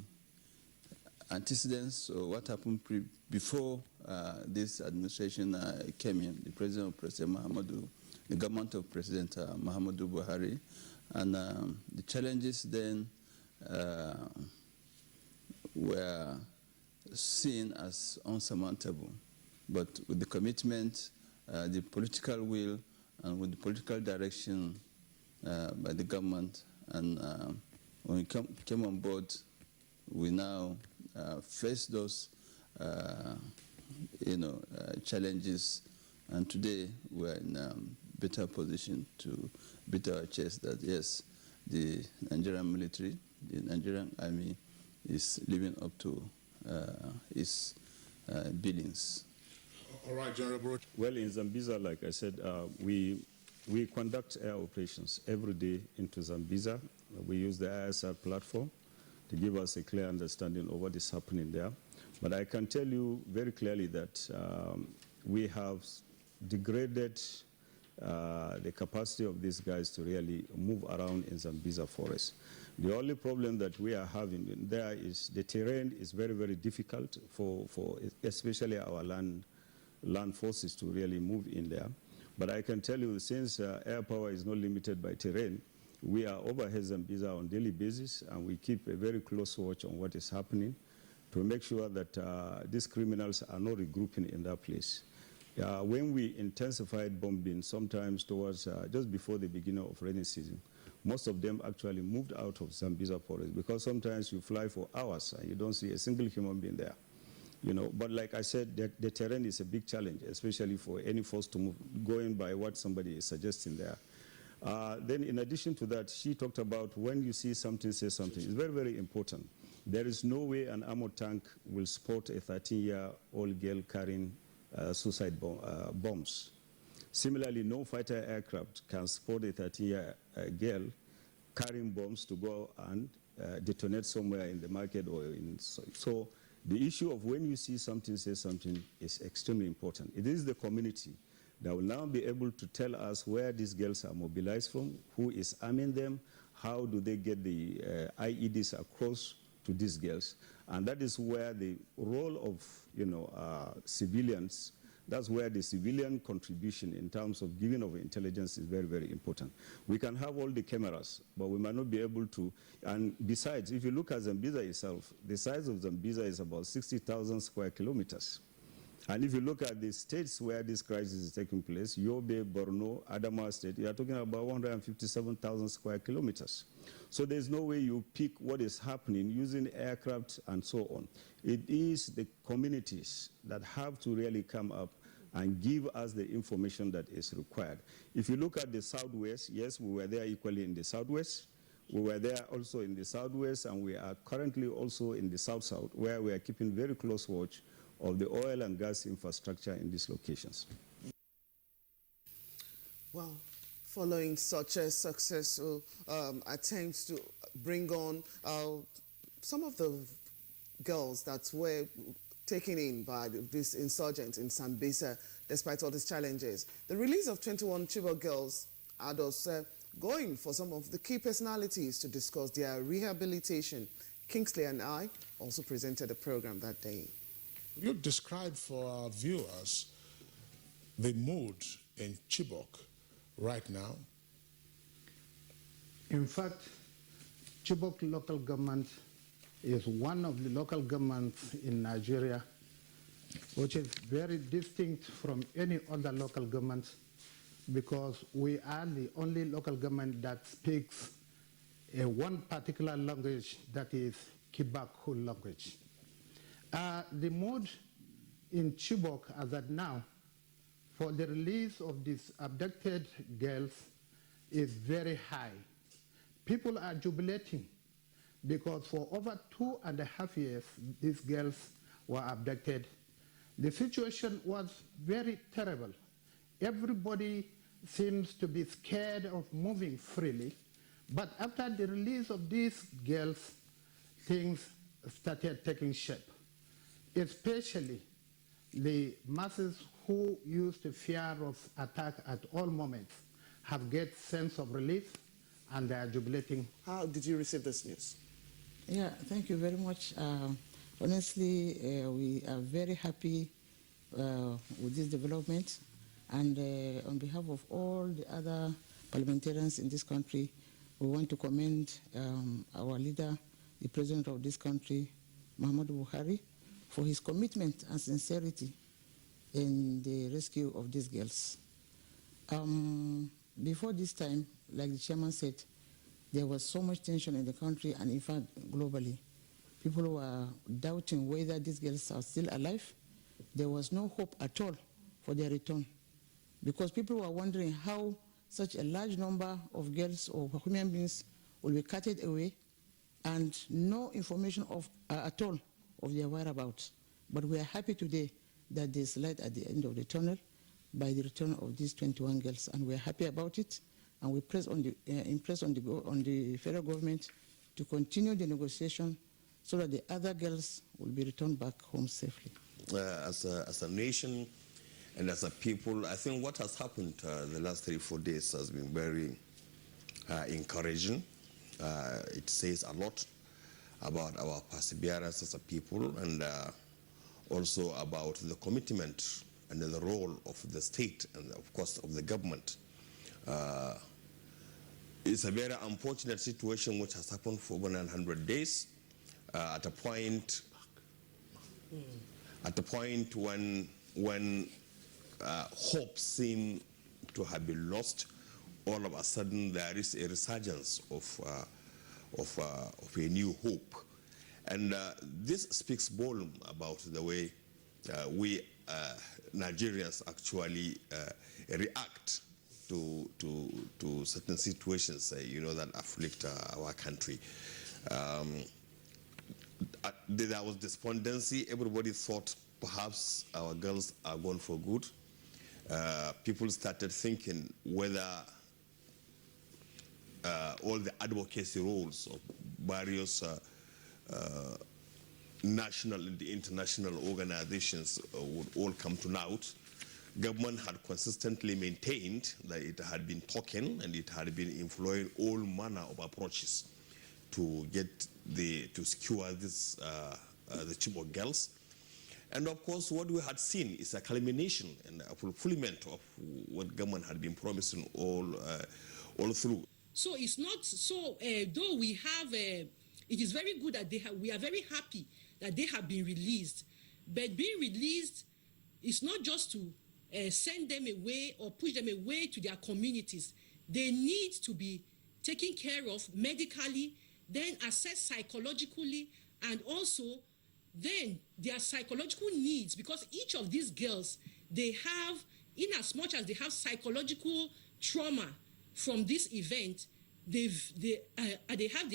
antecedents or what happened before this administration came in, the president of President Mahamudu, the government of President Mahamudu Buhari, and the challenges then were seen as unsurmountable. But with the commitment, the political will, and with the political direction by the government, and when we came on board, we now face those challenges, and today we're in a better position to beat our chest that yes, the Nigerian military, the Nigerian army is living up to its billings. All right, General Broch. Well, in Zambeza, like I said, we conduct air operations every day into Zambeza. We use the ISR platform to give us a clear understanding of what is happening there. But I can tell you very clearly that we have degraded the capacity of these guys to really move around in Zambeza forest. The only problem that we are having there is the terrain is very, very difficult for especially our land forces to really move in there. But I can tell you, since air power is not limited by terrain, we are overhead Zambeza on a daily basis, and we keep a very close watch on what is happening to make sure that these criminals are not regrouping in that place. When we intensified bombing, sometimes towards just before the beginning of rainy season, most of them actually moved out of Zambeza forest, because sometimes you fly for hours and you don't see a single human being there. But like I said, the terrain is a big challenge, especially for any force to move, going by what somebody is suggesting there. Then in addition to that, she talked about when you see something, say something. It's very, very important. There is no way an armored tank will spot a 13-year-old girl carrying suicide bombs. Similarly, no fighter aircraft can spot a 13-year girl carrying bombs to go and detonate somewhere in the market or in. So the issue of when you see something, say something is extremely important. It is the community that will now be able to tell us where these girls are mobilized from, who is arming them, how do they get the IEDs across to these girls. And that is where the role of civilians, that's where the civilian contribution in terms of giving of intelligence is very, very important. We can have all the cameras, but we might not be able to. And besides, if you look at Zambeza itself, the size of Zambeza is about 60,000 square kilometers. And if you look at the states where this crisis is taking place, Yobe, Borno, Adamawa State, you are talking about 157,000 square kilometers. So there's no way you pick what is happening using aircraft and so on. It is the communities that have to really come up and give us the information that is required. If you look at the Southwest, yes, we were there equally in the Southwest. We were there also in the Southwest, and we are currently also in the South-South, where we are keeping very close watch of the oil and gas infrastructure in these locations. Well, following such a successful attempts to bring on some of the girls that were taken in by these insurgents in Zambeza, despite all these challenges, the release of 21 CHIBOK girls had us going for some of the key personalities to discuss their rehabilitation. Kingsley and I also presented a program that day. You describe for our viewers the mood in CHIBOK right now. In fact, CHIBOK local government is one of the local governments in Nigeria which is very distinct from any other local government, because we are the only local government that speaks one particular language, that is CHIBOK language. The mood in CHIBOK as at now for the release of these abducted girls is very high. People are jubilating because for over 2.5 years these girls were abducted. The situation was very terrible. Everybody seems to be scared of moving freely, but after the release of these girls, things started taking shape, especially the masses who used to fear of attack at all moments have get sense of relief and they are jubilating. How did you receive this news? Yeah, thank you very much. Honestly, we are very happy with this development, and on behalf of all the other parliamentarians in this country, we want to commend our leader, the president of this country, Muhammadu Buhari, for his commitment and sincerity in the rescue of these girls. Before this time, like the chairman said, there was so much tension in the country and in fact globally. People were doubting whether these girls are still alive. There was no hope at all for their return because people were wondering how such a large number of girls or human beings will be carted away and no information at all of their whereabouts. But we are happy today that there's light at the end of the tunnel by the return of these 21 girls, and we're happy about it. And we impress on the federal government to continue the negotiation so that the other girls will be returned back home safely. As a nation and as a people, I think what has happened the last 3-4 days has been very encouraging. It says a lot about our perseverance as a people and also about the commitment and the role of the state and, of course, of the government. It's a very unfortunate situation which has happened for over 900 days at a point when hope seemed to have been lost. All of a sudden there is a resurgence of a new hope, and this speaks volume about the way we Nigerians actually react to certain situations, that afflict our country. There was despondency. Everybody thought perhaps our girls are gone for good. People started thinking whether all the advocacy roles of various national and international organizations would all come to naught. Government had consistently maintained that it had been talking and it had been employing all manner of approaches to secure this, the CHIBOK girls. And of course, what we had seen is a culmination and a fulfillment of what government had been promising all through. So it's not so, though we have, it is very good that we are very happy that they have been released. But being released is not just to send them away or push them away to their communities. They need to be taken care of medically, then assessed psychologically, and also then their psychological needs, because each of these girls, they have, in as much as they have psychological trauma from this event, they have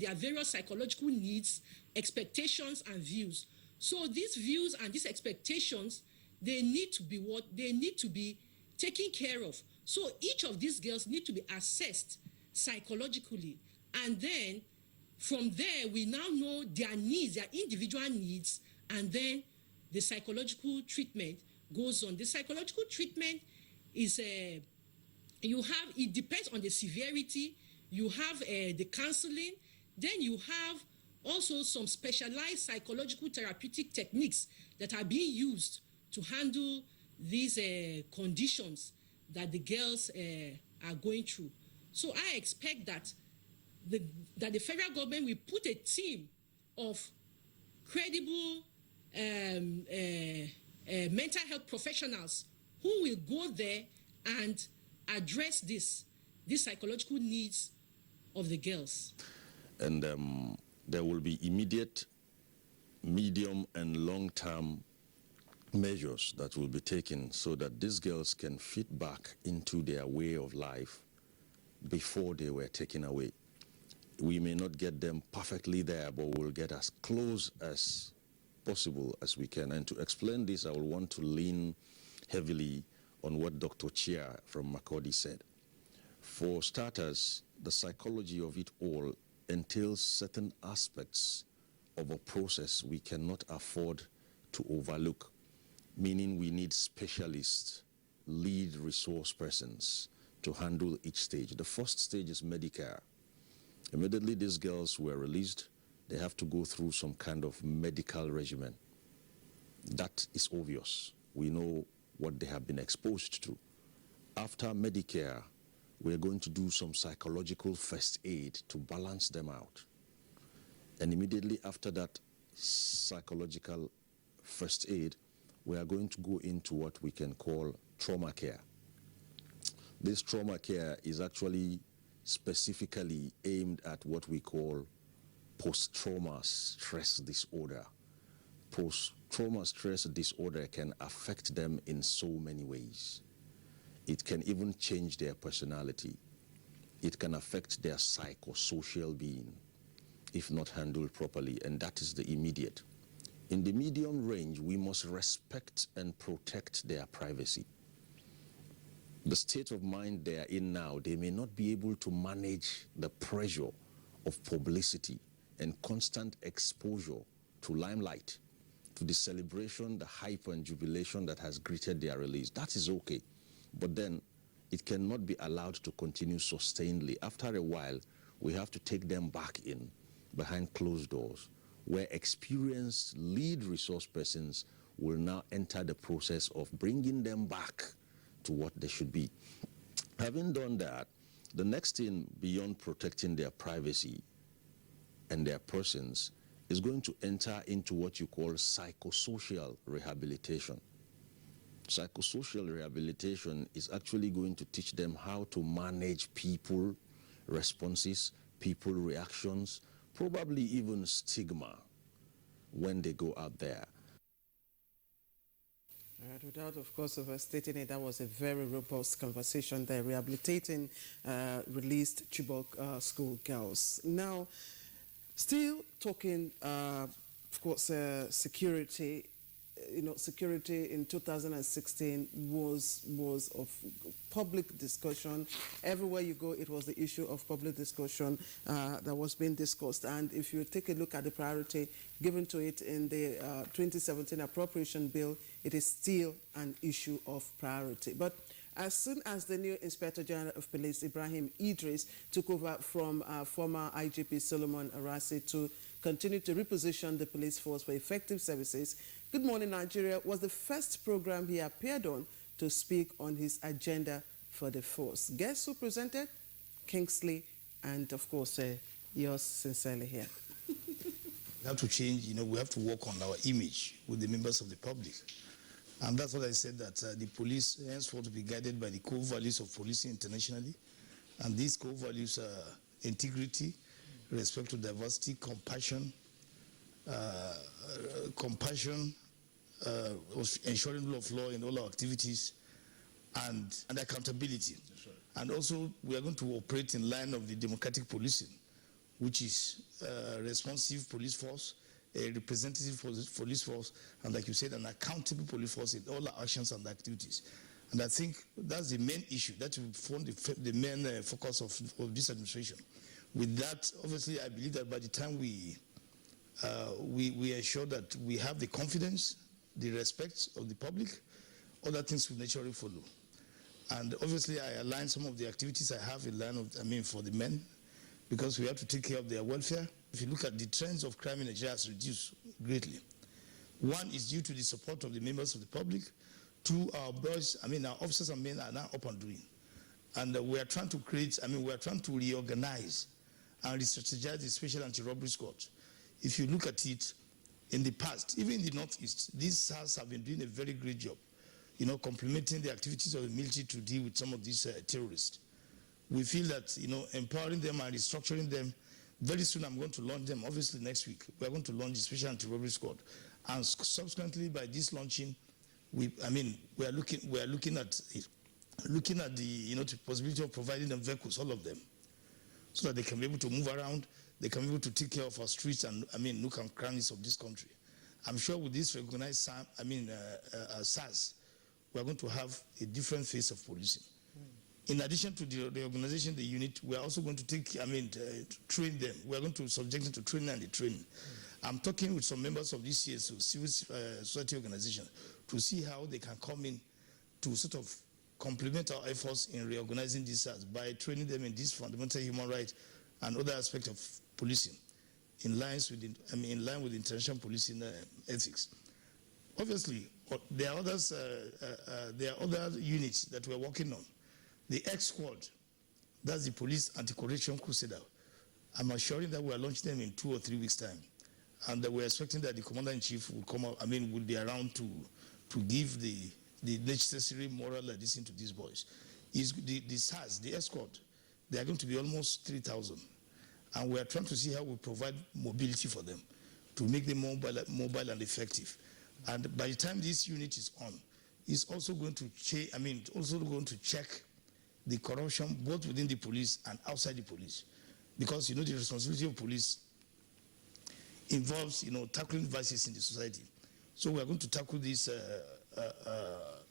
their various psychological needs, expectations, and views. So these views and these expectations, they need to be what? They need to be taken care of. So each of these girls need to be assessed psychologically. And then from there, we now know their needs, their individual needs, and then the psychological treatment goes on. The psychological treatment is, it depends on the severity. You have the counseling, then you have also some specialized psychological therapeutic techniques that are being used to handle these conditions that the girls are going through. So I expect that the federal government will put a team of credible mental health professionals who will go there and address these psychological needs of the girls. And there will be immediate, medium, and long-term measures that will be taken so that these girls can fit back into their way of life before they were taken away. We may not get them perfectly there, but we'll get as close as possible as we can. And to explain this, I will want to lean heavily on what Dr. Chia from Makurdi said. For starters, the psychology of it all entails certain aspects of a process we cannot afford to overlook. meaning we need specialists, lead resource persons to handle each stage. The first stage is Medicare. Immediately these girls were released, they have to go through some kind of medical regimen. That is obvious. We know what they have been exposed to. After Medicare, we're going to do some psychological first aid to balance them out. And immediately after that psychological first aid, we are going to go into what we can call trauma care. This trauma care is actually specifically aimed at what we call post-trauma stress disorder. Post-trauma stress disorder can affect them in so many ways. It can even change their personality. It can affect their psychosocial being if not handled properly, and that is the immediate. In the medium range, we must respect and protect their privacy. The state of mind they are in now, they may not be able to manage the pressure of publicity and constant exposure to limelight, to the celebration, the hype and jubilation that has greeted their release. That is okay. But then it cannot be allowed to continue sustainedly. After a while, we have to take them back in behind closed doors, where experienced lead resource persons will now enter the process of bringing them back to what they should be. Having done that, the next thing beyond protecting their privacy and their persons is going to enter into what you call psychosocial rehabilitation. Psychosocial rehabilitation is actually going to teach them how to manage people responses, people reactions, probably even stigma when they go out there. Without, of course, overstating it, that was a very robust conversation there, rehabilitating released Chibok school girls. Now, still talking, of course, security. You know, security in 2016 was of public discussion. Everywhere you go, it was the issue of public discussion that was being discussed. And if you take a look at the priority given to it in the 2017 appropriation bill, it is still an issue of priority. But as soon as the new Inspector General of Police, Ibrahim Idris, took over from former IGP Solomon Arase to continue to reposition the police force for effective services, Good Morning Nigeria was the first program he appeared on to speak on his agenda for the force. Guess who presented? Kingsley, and of course, yours sincerely here. We have to change, we have to work on our image with the members of the public. And that's what I said, that the police henceforth to be guided by the core values of policing internationally. And these core values are integrity, respect to diversity, compassion, ensuring rule of law in all our activities, and accountability. Right. And also, we are going to operate in line of the democratic policing, which is responsive police force, a representative police force, and like you said, an accountable police force in all our actions and activities. And I think that's the main issue. That will form the main focus of this administration. With that, obviously, I believe that by the time we ensure that we have the confidence, the respect of the public, other things will naturally follow. And obviously, I align some of the activities I have in line for the men, because we have to take care of their welfare. If you look at the trends of crime in Nigeria has reduced greatly. One is due to the support of the members of the public. Two, our boys, our officers and men are now up and doing. And we are trying to create, we are trying to reorganize and re-strategize the Special Anti-Robbery Squad. If you look at it, in the past, even in the Northeast, these SARS have been doing a very great job, complementing the activities of the military to deal with some of these terrorists. We feel that, empowering them and restructuring them, very soon I'm going to launch them, obviously next week. We're going to launch the Special Anti-Robbery Squad. And subsequently, by this launching, we are looking at the possibility of providing them vehicles, all of them, so that they can be able to move around, they can be able to take care of our streets and nook and crannies of this country. I'm sure with this recognized SARS, we're going to have a different face of policing. In addition to the organization, the unit, we are also going to train them. We are going to subject them to training and the training. I'm talking with some members of this CSO, civil society organization, to see how they can come in to sort of complement our efforts in reorganizing these SARS by training them in these fundamental human rights and other aspects of policing in line with international policing ethics. Obviously, there are others. There are other units that we're working on. The X Squad, that's the Police Anti-Corruption Crusader. I'm assuring that we are launching them in 2 or 3 weeks' time, and we're expecting that the Commander-in-Chief will come up. Will be around to give the necessary moral addition to these boys. The SARS, the X Squad, they are going to be almost 3,000, and we are trying to see how we provide mobility for them to make them mobile and effective. And by the time this unit is on, it's also going to check the corruption both within the police and outside the police, because the responsibility of police involves tackling vices in the society. So we are going to tackle this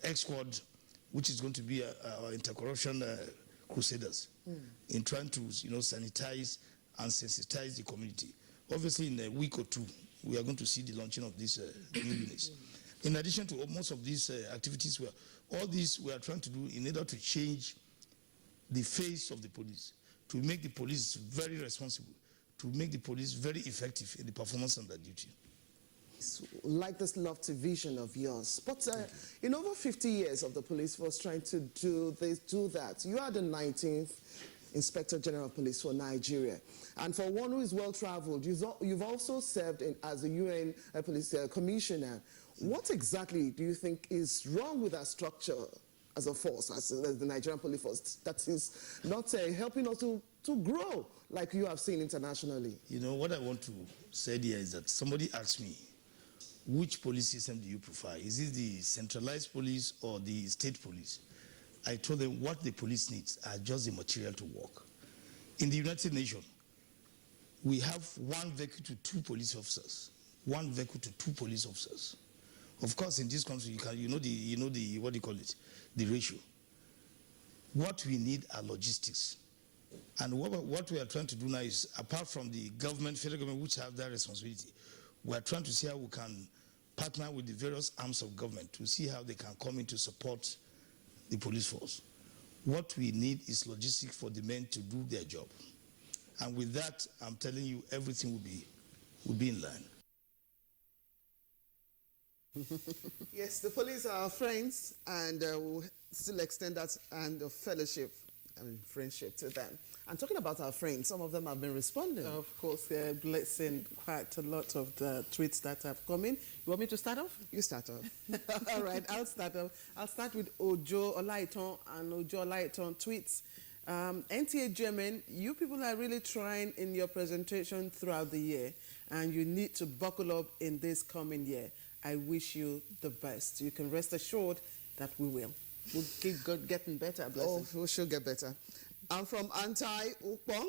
X Squad, which is going to be our anti-corruption crusaders in trying to sanitize and sensitize the community. Obviously, in a week or two, we are going to see the launching of these new units. In addition to most of these activities, all these we are trying to do in order to change the face of the police, to make the police very responsible, to make the police very effective in the performance of their duty. Like this lofty vision of yours. But in over 50 years of the police force trying to do that, you are the 19th Inspector General of Police for Nigeria. And for one who is well-traveled, you've also served as a UN Police Commissioner. What exactly do you think is wrong with our structure as a force, as the Nigerian Police Force, that is not helping us to grow like you have seen internationally? What I want to say here is that somebody asked me, which police system do you prefer? Is it the centralized police or the state police? I told them what the police needs are just the material to work. In the United Nations, we have 1 vehicle to 2 police officers. 1 vehicle to 2 police officers. Of course, in this country, what do you call it? The ratio. What we need are logistics. And what we are trying to do now is, apart from the government, federal government, which have that responsibility, we are trying to see how we can partner with the various arms of government to see how they can come in to support the police force. What we need is logistics for the men to do their job. And with that, I'm telling you, everything will be in line. Yes, the police are our friends, and we'll still extend that hand of fellowship and friendship to them. And talking about our friends, some of them have been responding. Of course, they're blessing quite a lot of the tweets that have come in. You want me to start off? You start off. All right, I'll start off. I'll start with Ojo Olaiton and Ojo Olaiton tweets. NTA German, you people are really trying in your presentation throughout the year, and you need to buckle up in this coming year. I wish you the best. You can rest assured that we will. We'll keep getting better. Oh, we should get better. I'm from Ukpong.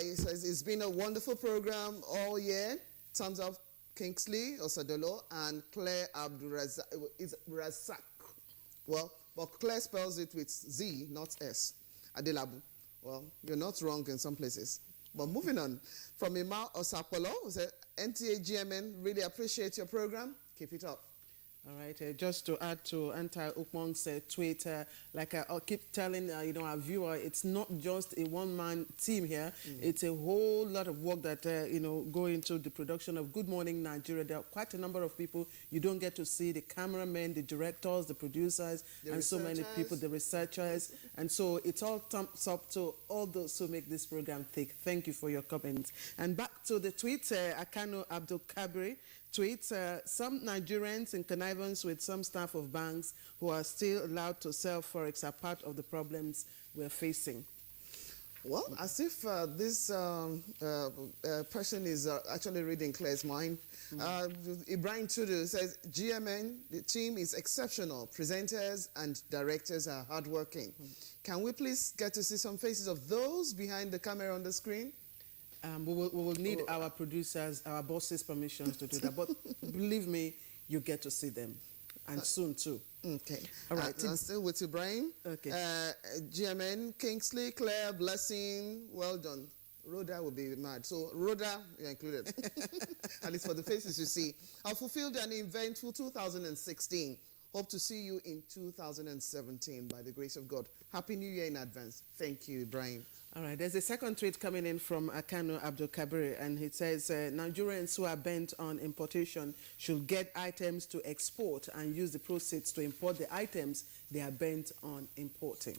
He says it's been a wonderful program all year. Thumbs up, Kingsley Osadolo and Claire Abdurazak. Well, but Claire spells it with Z, not S. Adelabu. Well, you're not wrong in some places. But moving on, from Ima Osapolo, who said, NTA GMN, really appreciate your program. Keep it up. All right, just to add to Anti-Ukmong's tweet, like I keep telling our viewer, it's not just a one-man team here. It's a whole lot of work that go into the production of Good Morning Nigeria. There are quite a number of people you don't get to see: the cameramen, the directors, the producers, and so many people, the researchers. And so it's all thumbs up to all those who make this program thick. Thank you for your comments. And back to the tweet, Akano Abdul Kabri tweets, some Nigerians in connivance with some staff of banks who are still allowed to sell Forex are part of the problems we're facing. Well, as if this person is actually reading Claire's mind. Ibrahim Tudu says, GMN, the team is exceptional. Presenters and directors are hardworking. Can we please get to see some faces of those behind the camera on the screen? We will need our producers, our bosses' permissions to do that. But believe me, you get to see them. And soon, too. Okay. All right. I'm still with Ibrahim. Okay. GMN, Kingsley, Claire, Blessing, well done. Rhoda will be mad. So, Rhoda, you're included. At least for the faces you see. I've fulfilled an eventful 2016. Hope to see you in 2017 by the grace of God. Happy New Year in advance. Thank you, Ibrahim. All right, there's a second tweet coming in from Akano Abdul Kabir, and he says Nigerians who are bent on importation should get items to export and use the proceeds to import the items they are bent on importing.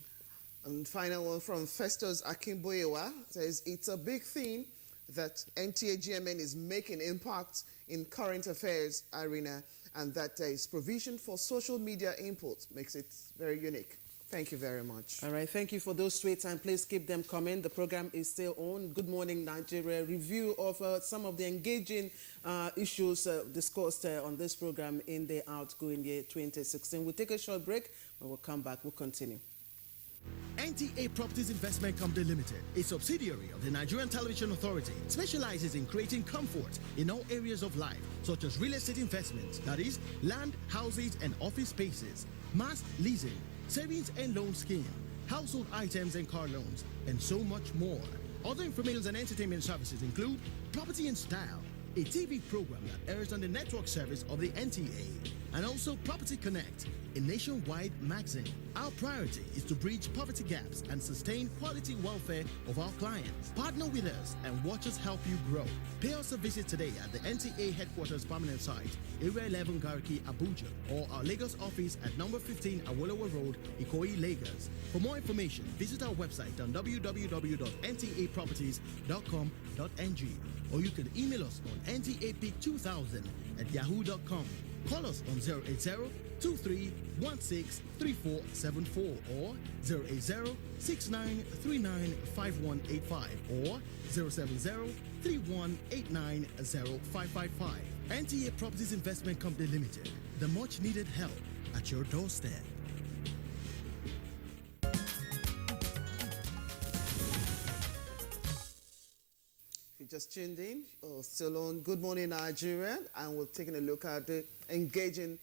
And final one from Festus Akimboyewa says it's a big thing that NTA GMN is making impact in current affairs arena, and that there is provision for social media input makes it very unique. Thank you very much. All right, thank you for those tweets, and please keep them coming. The program is still on. Good morning, Nigeria. Review of some of the engaging issues discussed on this program in the outgoing year 2016. We'll take a short break. When we'll come back, we'll continue. NTA Properties Investment Company Limited, a subsidiary of the Nigerian Television Authority, specializes in creating comfort in all areas of life, such as real estate investments, that is, land, houses, and office spaces, mass leasing, savings and loan scheme, household items and car loans, and so much more. Other information and entertainment services include Property in Style, a TV program that airs on the network service of the NTA, and also Property Connect, a nationwide magazine. Our priority is to bridge poverty gaps and sustain quality welfare of our clients. Partner with us and watch us help you grow. Pay us a visit today at the NTA headquarters permanent site, Area 11 Gariki, Abuja, or our Lagos office at number 15 Awolowo Road, Ikoyi, Lagos. For more information, visit our website on www.ntaproperties.com.ng, or you can email us on ntap2000@yahoo.com. Call us on 080-2316-3474 or 080-6939-5185 or 070-3189-0555. NTA Properties Investment Company Limited, the much needed help at your doorstep. Just tuned in, still on Good Morning Nigeria, and we're taking a look at the engaging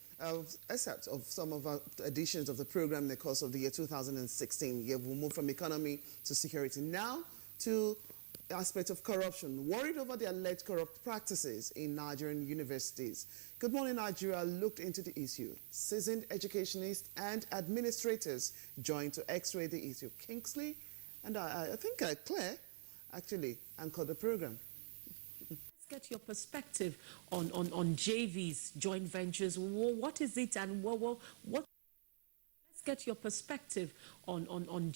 excerpts of some of our editions of the program in the course of the year 2016. Yeah, we'll move from economy to security. Now to the aspect of corruption. Worried over the alleged corrupt practices in Nigerian universities, Good Morning Nigeria looked into the issue. Seasoned educationists and administrators joined to x-ray the issue. Kingsley and I think Claire actually anchored the program. Let's get your perspective on JVs, joint ventures. What is it, and what? Let's get your perspective on.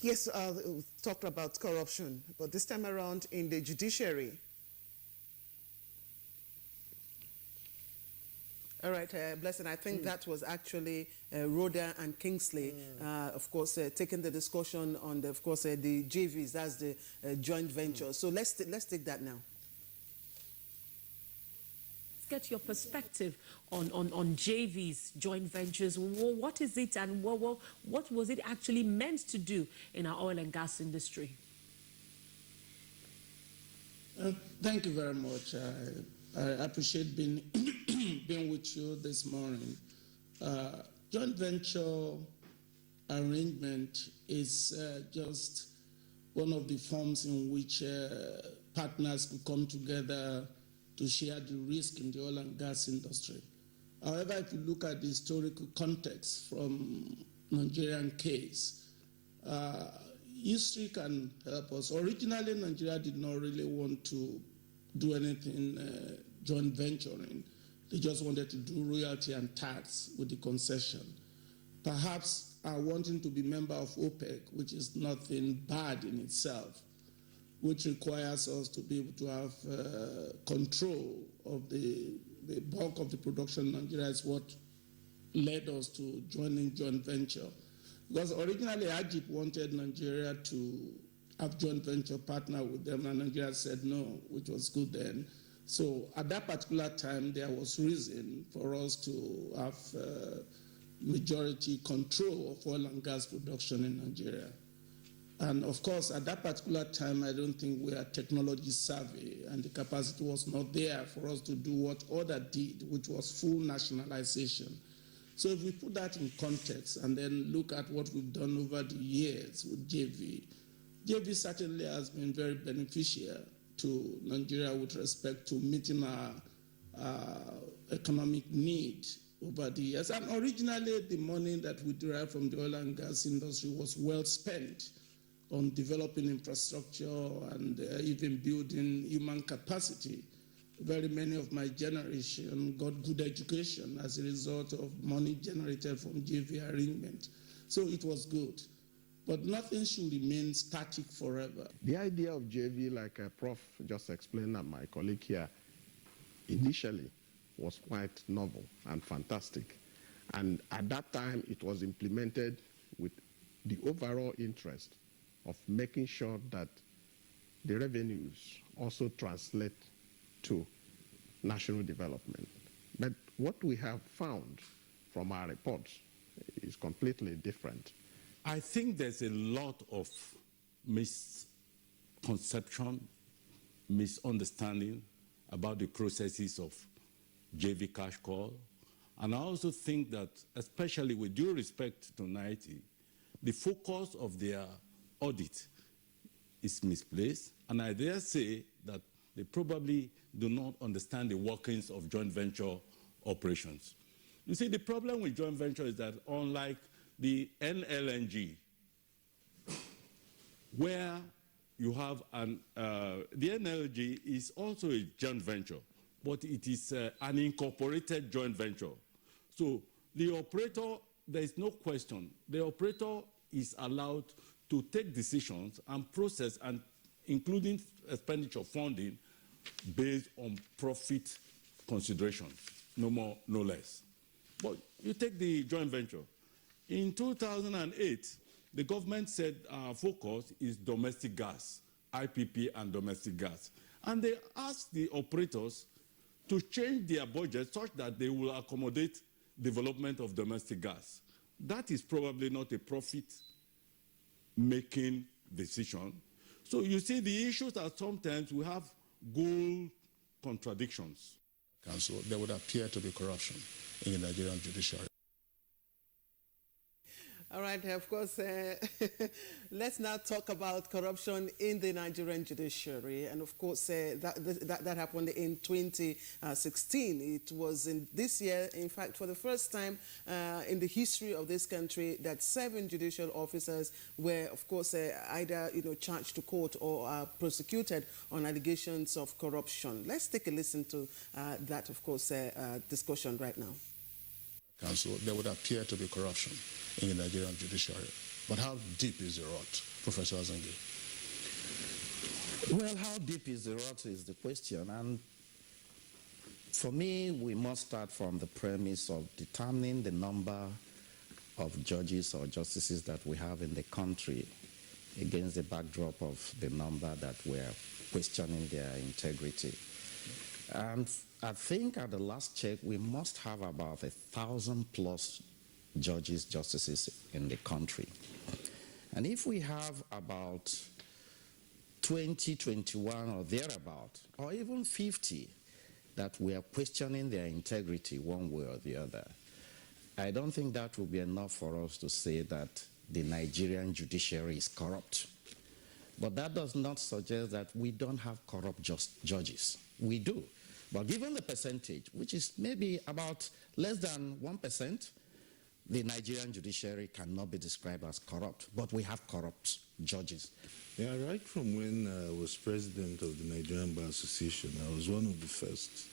Yes, we talked about corruption, but this time around in the judiciary. All right, Blessing, I think that was actually Rhoda and Kingsley, of course, taking the discussion on, the JVs, that's the joint venture. So let's take that now. Let's get your perspective on JVs, joint ventures. What is it, and what was it actually meant to do in our oil and gas industry? Thank you very much. I appreciate being with you this morning. Joint venture arrangement is just one of the forms in which partners could come together to share the risk in the oil and gas industry. However, if you look at the historical context from Nigerian case, history can help us. Originally, Nigeria did not really want to do anything joint venturing. They just wanted to do royalty and tax with the concession. Perhaps wanting to be member of OPEC, which is nothing bad in itself, which requires us to be able to have control of the bulk of the production in Nigeria, is what led us to joining joint venture. Because originally, Ajib wanted Nigeria to have joint venture partner with them, and Nigeria said no, which was good then. So at that particular time, there was reason for us to have majority control of oil and gas production in Nigeria. And of course, at that particular time, I don't think we are technology savvy, and the capacity was not there for us to do what others did, which was full nationalization. So if we put that in context and then look at what we've done over the years with JV certainly has been very beneficial to Nigeria with respect to meeting our economic need over the years. And originally, the money that we derived from the oil and gas industry was well spent on developing infrastructure and even building human capacity. Very many of my generation got good education as a result of money generated from JV arrangement. So it was good. But nothing should remain static forever. The idea of JV, like Prof just explained and my colleague here, initially was quite novel and fantastic. And at that time, it was implemented with the overall interest of making sure that the revenues also translate to national development. But what we have found from our reports is completely different. I think there's a lot of misconception, misunderstanding about the processes of JV cash call. And I also think that, especially with due respect to NAIRA, the focus of their audit is misplaced. And I dare say that they probably do not understand the workings of joint venture operations. You see, the problem with joint venture is that unlike the NLNG, where you have the NLG is also a joint venture, but it is an incorporated joint venture. So the operator, there is no question, the operator is allowed to take decisions and process, and including expenditure funding, based on profit considerations, no more, no less. But you take the joint venture. In 2008, the government said our focus is domestic gas, IPP and domestic gas. And they asked the operators to change their budget such that they will accommodate development of domestic gas. That is probably not a profit-making decision. So you see, the issues are sometimes we have goal contradictions. Council, there would appear to be corruption in the Nigerian judiciary. All right, of course, let's now talk about corruption in the Nigerian judiciary. And of course, that happened in 2016. It was in this year, in fact, for the first time in the history of this country, that 7 judicial officers were, of course, either charged to court or prosecuted on allegations of corruption. Let's take a listen to that, of course, discussion right now. Council, there would appear to be corruption in the Nigerian judiciary. But how deep is the rot, Professor Azangi? Well, how deep is the rot is the question. And for me, we must start from the premise of determining the number of judges or justices that we have in the country against the backdrop of the number that we're questioning their integrity. And I think at the last check, we must have about 1,000+ judges, justices in the country. And if we have about 20, 21 or thereabout, or even 50 that we are questioning their integrity one way or the other, I don't think that will be enough for us to say that the Nigerian judiciary is corrupt. But that does not suggest that we don't have corrupt judges. We do. But given the percentage, which is maybe about less than 1%, the Nigerian judiciary cannot be described as corrupt. But we have corrupt judges. Yeah, right from when I was president of the Nigerian Bar Association, I was one of the first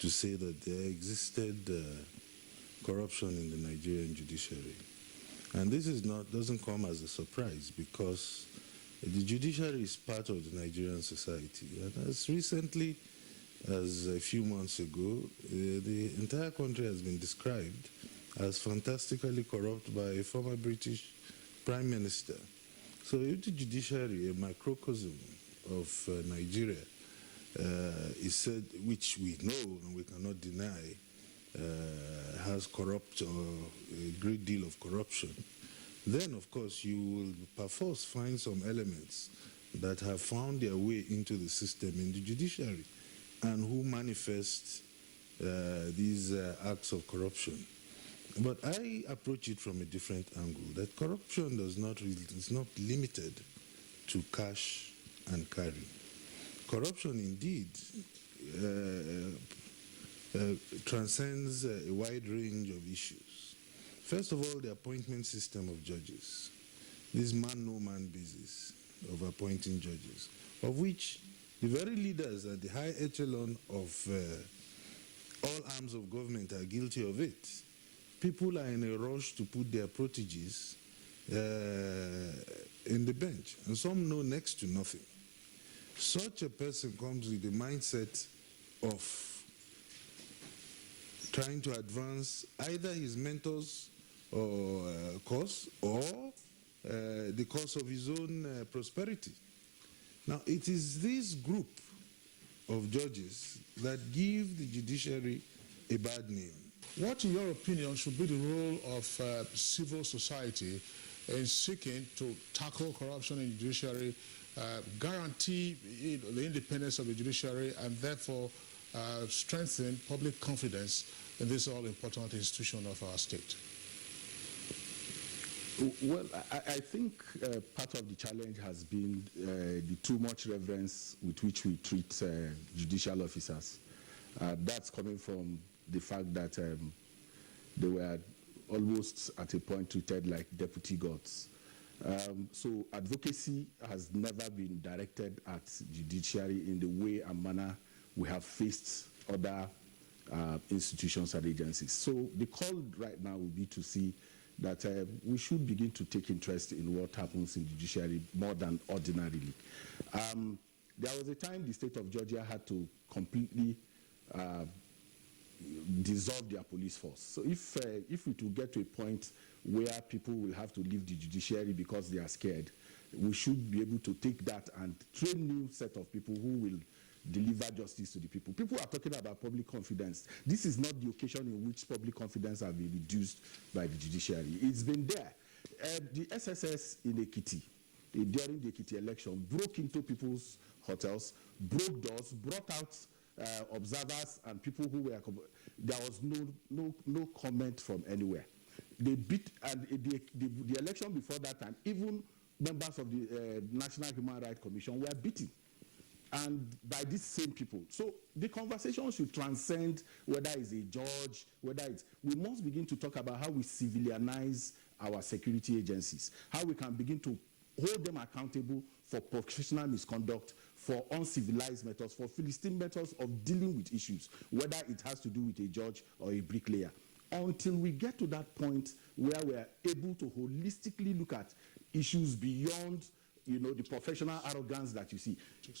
to say that there existed corruption in the Nigerian judiciary. And this doesn't come as a surprise, because the judiciary is part of the Nigerian society. And as recently as a few months ago, the entire country has been described as fantastically corrupt by a former British Prime Minister. So if the judiciary, a microcosm of Nigeria, is said, which we know and we cannot deny, has corrupt or a great deal of corruption, then of course you will perforce find some elements that have found their way into the system in the judiciary and who manifest these acts of corruption. But I approach it from a different angle, that corruption is not limited to cash and carry. corruption indeed transcends a wide range of issues. First of all, the appointment system of judges. This man-no-man basis of appointing judges, of which the very leaders at the high echelon of all arms of government are guilty of it. People are in a rush to put their proteges in the bench, and some know next to nothing. Such a person comes with the mindset of trying to advance either his mentor's cause or the cause of his own prosperity. Now, it is this group of judges that give the judiciary a bad name. What, in your opinion, should be the role of civil society in seeking to tackle corruption in the judiciary, guarantee the independence of the judiciary, and therefore strengthen public confidence in this all-important institution of our state? Well, I think part of the challenge has been the too much reverence with which we treat judicial officers. That's coming from the fact that they were almost at a point treated like deputy gods. So advocacy has never been directed at judiciary in the way and manner we have faced other institutions and agencies. So the call right now will be to see that we should begin to take interest in what happens in the judiciary more than ordinarily. There was a time the state of Georgia had to completely dissolve their police force. So if it will get to a point where people will have to leave the judiciary because they are scared, we should be able to take that and train new set of people who will deliver justice to the people. People are talking about public confidence. This is not the occasion in which public confidence has been reduced by the judiciary. It's been there. The SSS in Ekiti, during the Ekiti election, broke into people's hotels, broke doors, brought out observers and people who were... There was no comment from anywhere. They beat, and the election before that time, even members of the National Human Rights Commission were beaten, and by these same people. So the conversation should transcend whether it's a judge, whether it's... We must begin to talk about how we civilianize our security agencies, how we can begin to hold them accountable for professional misconduct, for uncivilized methods, for Philistine methods of dealing with issues, whether it has to do with a judge or a bricklayer. Until we get to that point where we are able to holistically look at issues beyond, the professional arrogance that you see,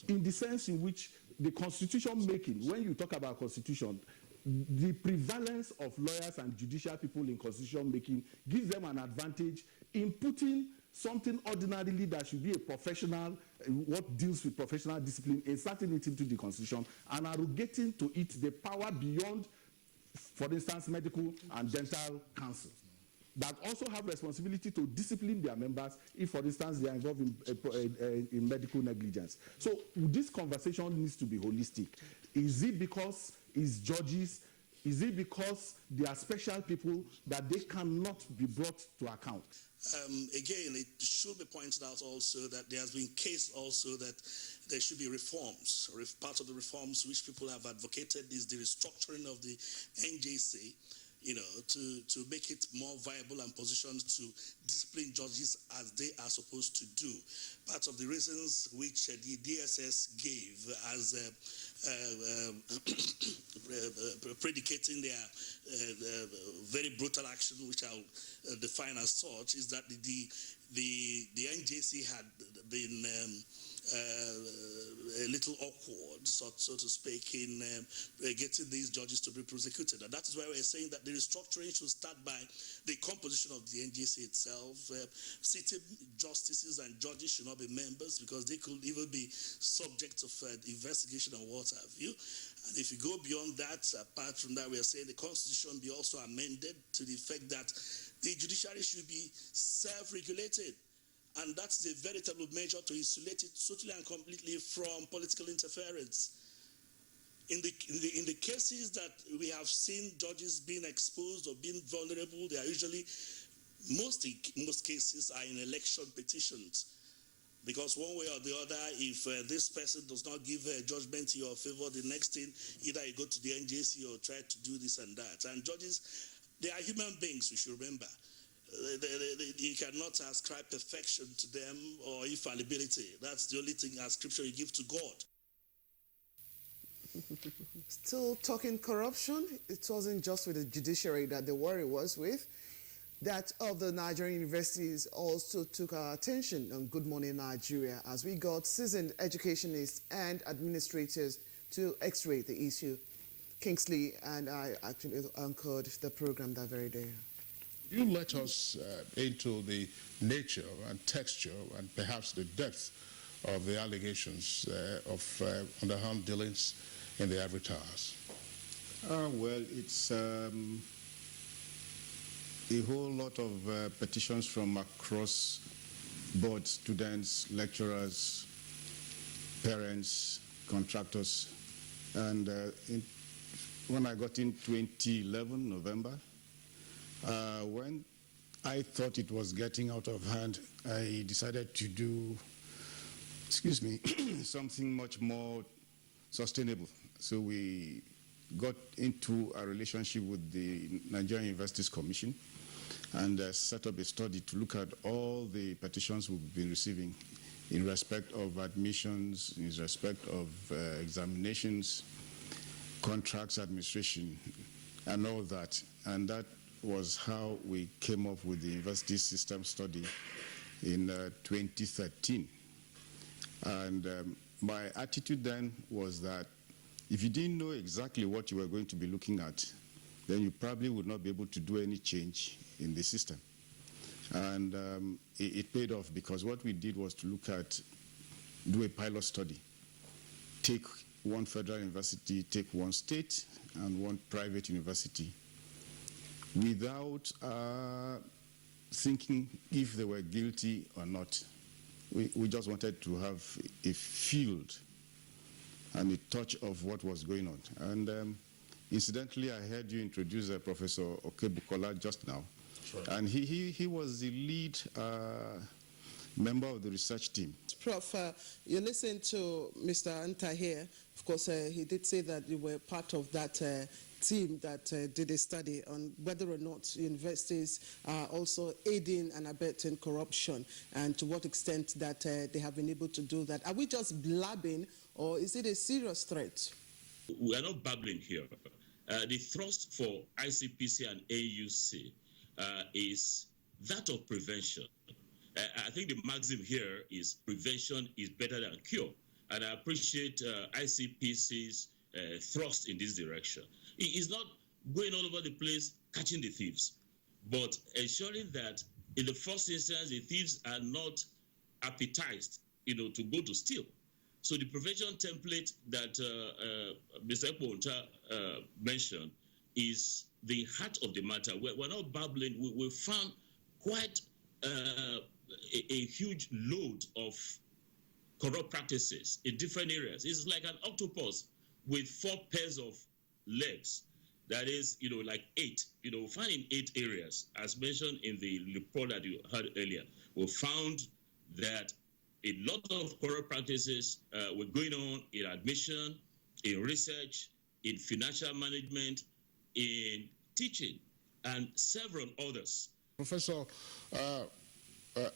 in the sense in which the constitution making, when you talk about constitution, the prevalence of lawyers and judicial people in constitution making gives them an advantage in putting something ordinarily that should be a professional, what deals with professional discipline, inserting it into the constitution and arrogating to it the power beyond, for instance, medical and dental council, that also have responsibility to discipline their members if, for instance, they are involved in medical negligence. So this conversation needs to be holistic. Is it because it's judges? Is it because they are special people that they cannot be brought to account? Again, it should be pointed out also that there has been case also that there should be reforms. Part of the reforms which people have advocated is the restructuring of the NJC, to make it more viable and positioned to discipline judges as they are supposed to do. Part of the reasons which the DSS gave as predicating their very brutal action, which I'll define as such, is that the NJC had been a little awkward, so to speak, in getting these judges to be prosecuted. And that is why we're saying that the restructuring should start by the composition of the NJC itself. Sitting justices and judges should not be members because they could even be subject of investigation and what have you. And if you go beyond that, apart from that, we are saying the Constitution be also amended to the effect that the judiciary should be self-regulated. And that's the veritable measure to isolate it totally and completely from political interference. In the cases that we have seen judges being exposed or being vulnerable, they are usually, most cases are in election petitions. Because one way or the other, if this person does not give a judgment in your favor, the next thing, either you go to the NJC or try to do this and that. And judges, they are human beings, we should remember. You cannot ascribe perfection to them or infallibility. That's the only thing as scripture you give to God. Still talking corruption, it wasn't just with the judiciary that the worry was with. That of the Nigerian universities also took our attention on Good Morning Nigeria as we got seasoned educationists and administrators to x-ray the issue. Kingsley and I actually anchored the program that very day. You let us into the nature and texture and perhaps the depth of the allegations of underhand dealings in the Ivory Towers. Well, it's a whole lot of petitions from across board, students, lecturers, parents, contractors. And when I got in 2011, November, when I thought it was getting out of hand, I decided to do, something much more sustainable. So we got into a relationship with the Nigerian Universities Commission and set up a study to look at all the petitions we've been receiving in respect of admissions, in respect of examinations, contracts administration, and all that. And that was how we came up with the university system study in 2013. And my attitude then was that if you didn't know exactly what you were going to be looking at, then you probably would not be able to do any change in the system. And it paid off, because what we did was to do a pilot study. Take one federal university, take one state and one private university, without thinking if they were guilty or not. We just wanted to have a field and a touch of what was going on. And incidentally, I heard you introduce Professor Okebukola just now. Sure. And he was the lead member of the research team. Prof, you listened to Mr. Anta here. Of course, he did say that you were part of that team that did a study on whether or not universities are also aiding and abetting corruption, and to what extent that they have been able to do that. Are we just blabbing, or is it a serious threat? We are not babbling here. The thrust for ICPC and AUC is that of prevention. I think the maxim here is prevention is better than cure. And I appreciate ICPC's thrust in this direction. It is not going all over the place catching the thieves, but ensuring that in the first instance, the thieves are not appetized, to go to steal. So the prevention template that Mr. Eponta mentioned is the heart of the matter. We're not babbling. We found quite a huge load of corrupt practices in different areas. It's like an octopus with 4 pairs of legs. That is, like 8. We found in 8 areas, as mentioned in the report that you heard earlier. We found that a lot of corrupt practices were going on in admission, in research, in financial management, in teaching, and several others. Professor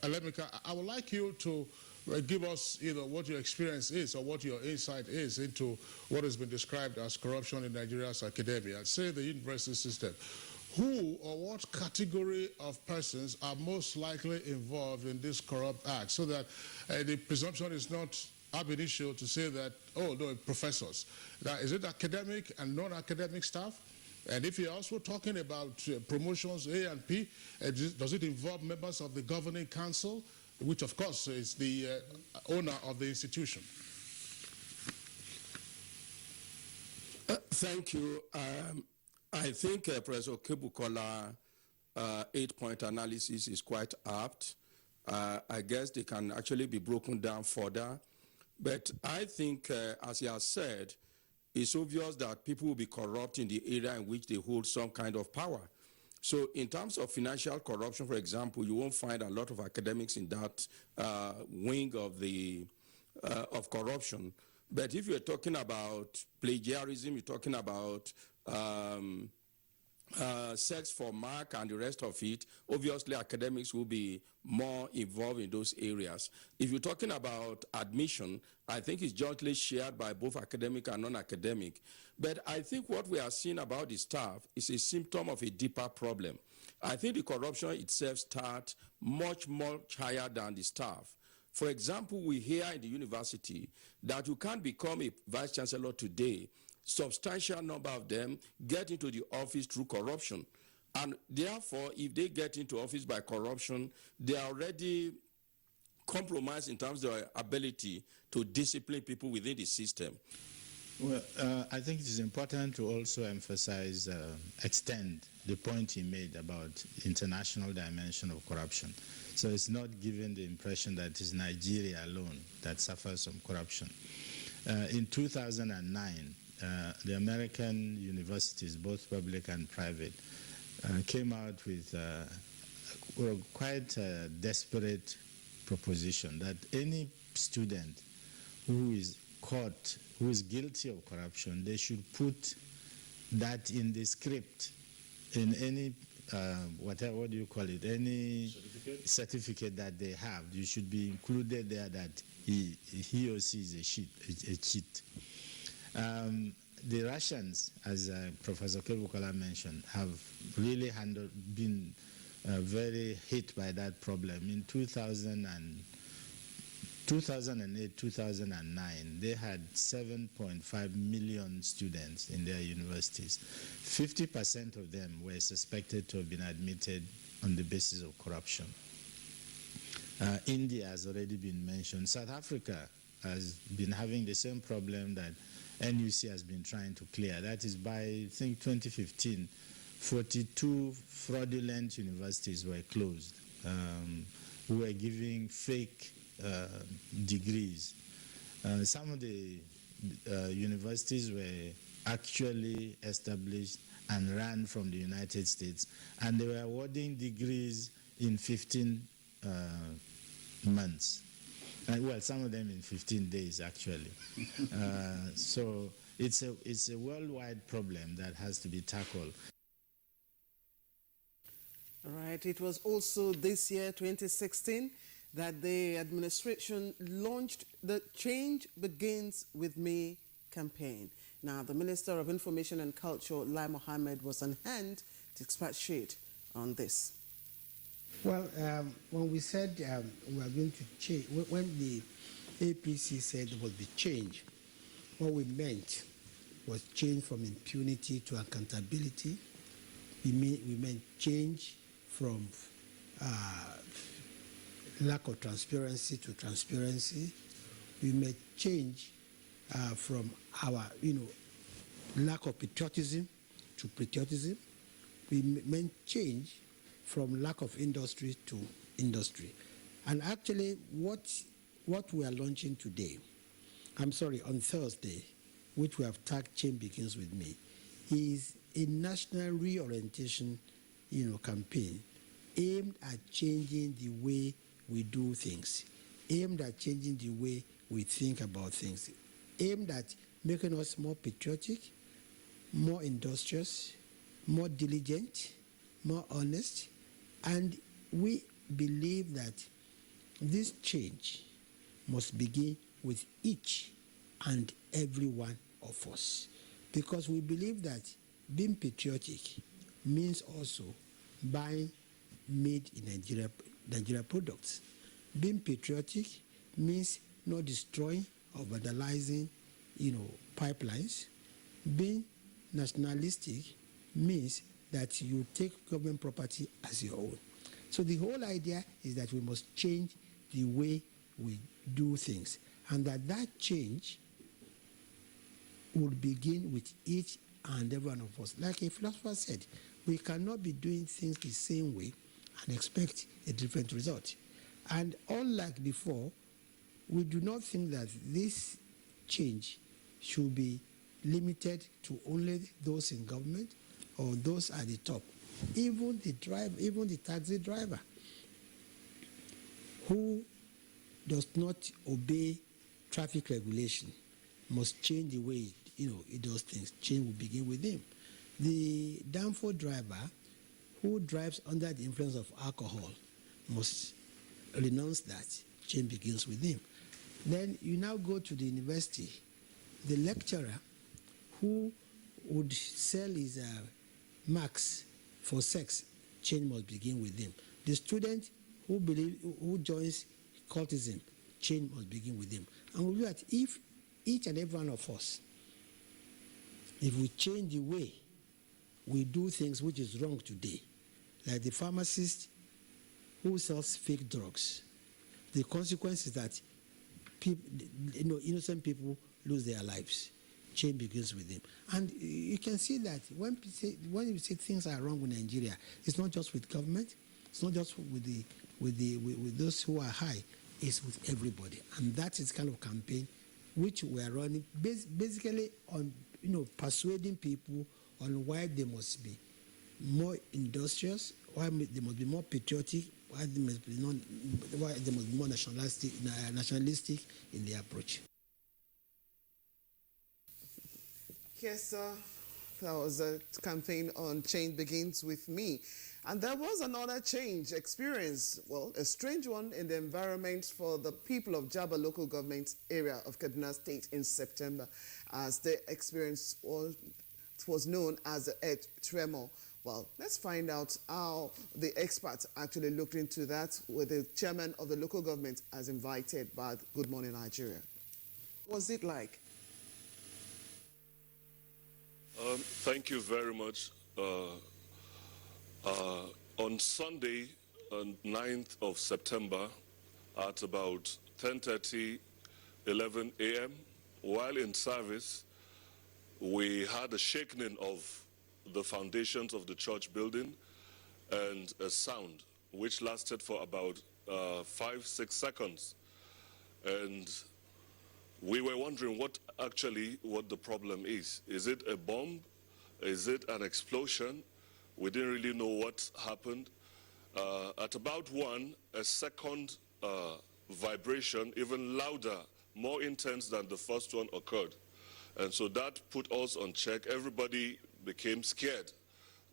Alemika, I would like you to give us what your experience is, or what your insight is into what has been described as corruption in Nigeria's academia, say the university system. Who or what category of persons are most likely involved in this corrupt act, so that the presumption is not ab initio to say that, oh, no, professors. Now, is it academic and non-academic staff? And if you're also talking about promotions A and P, does it involve members of the governing council, which of course is the owner of the institution? Thank you. I think Professor Kebukola 8-point analysis is quite apt. I guess they can actually be broken down further. But I think, as he has said, it's obvious that people will be corrupt in the area in which they hold some kind of power. So in terms of financial corruption, for example, you won't find a lot of academics in that wing of the of corruption. But if you're talking about plagiarism, you're talking about sex for mark and the rest of it, obviously academics will be more involved in those areas. If you're talking about admission, I think it's jointly shared by both academic and non-academic. But I think what we are seeing about the staff is a symptom of a deeper problem. I think the corruption itself starts much higher than the staff. For example, we hear in the university that you can't become a vice chancellor today. Substantial number of them get into the office through corruption. And therefore, if they get into office by corruption, they are already compromised in terms of their ability to discipline people within the system. Well, I think it is important to also emphasize, extend the point he made about international dimension of corruption. So it's not giving the impression that it is Nigeria alone that suffers from corruption. In 2009, the American universities, both public and private, came out with quite a desperate proposition that any student who is caught, who is guilty of corruption, they should put that in the script, in any, what do you call it, any certificate that they have. You should be included there that he or she is a cheat. The Russians, as Professor Kebukola mentioned, have really been very hit by that problem. In 2008, 2009, they had 7.5 million students in their universities. 50% of them were suspected to have been admitted on the basis of corruption. India has already been mentioned. South Africa has been having the same problem that NUC has been trying to clear. That is by, I think, 2015, 42 fraudulent universities were closed, who were giving fake degrees. Some of the universities were actually established and ran from the United States, and they were awarding degrees in 15 months. Well, some of them in 15 days, actually. So it's a worldwide problem that has to be tackled. All right. It was also this year, 2016, that the administration launched the Change Begins With Me campaign. Now, the Minister of Information and Culture, Lai Mohammed, was on hand to expatiate on this. Well, when we said we are going to change, when the APC said there would be change, what we meant was change from impunity to accountability. We meant change from lack of transparency to transparency. We meant change from our, lack of patriotism to patriotism. We meant change from lack of industry to industry. And actually, what we are launching today, on Thursday, which we have tagged Change Begins With Me, is a national reorientation, campaign aimed at changing the way we do things, aimed at changing the way we think about things, aimed at making us more patriotic, more industrious, more diligent, more honest. And we believe that this change must begin with each and every one of us, because we believe that being patriotic means also buying made in Nigeria products. Being patriotic means not destroying or vandalizing, pipelines. Being nationalistic means that you take government property as your own. So the whole idea is that we must change the way we do things, and that change will begin with each and every one of us. Like a philosopher said, we cannot be doing things the same way and expect a different result. And unlike before, we do not think that this change should be limited to only those in government or those at the top. Even the taxi driver who does not obey traffic regulation must change the way he does things. Change will begin with him. The danfo driver who drives under the influence of alcohol must renounce that. Change begins with him. Then you now go to the university. The lecturer who would sell his marks for sex, change must begin with him. The student who joins cultism, change must begin with him. And we know that if each and every one of us, if we change the way we do things which is wrong today, like the pharmacist who sells fake drugs, the consequence is that innocent people lose their lives. Change begins with them. And you can see that when you say things are wrong with Nigeria, it's not just with government, it's not just with those who are high, it's with everybody. And that is kind of campaign which we are running basically on persuading people on why they must be more industrious, why they must be more patriotic, why they must be more nationalistic in their approach. Yes, sir. That was a campaign on Change Begins With Me. And there was another change experience, well, a strange one in the environment for the people of Jaba local government area of Kaduna State in September, as the experience was known as the earth tremor. Well, let's find out how the experts actually looked into that with the chairman of the local government as invited by Good Morning Nigeria. What was it like? Thank you very much. On Sunday, 9th of September, at about 10:30, 11 a.m., while in service, we had a shaking of the foundations of the church building and a sound which lasted for about 5-6 seconds. And we were wondering what the problem is. Is it a bomb? Is it an explosion? We didn't really know what happened. At about 1, a second vibration, even louder, more intense than the first one, occurred. And so that put us on check. Everybody became scared.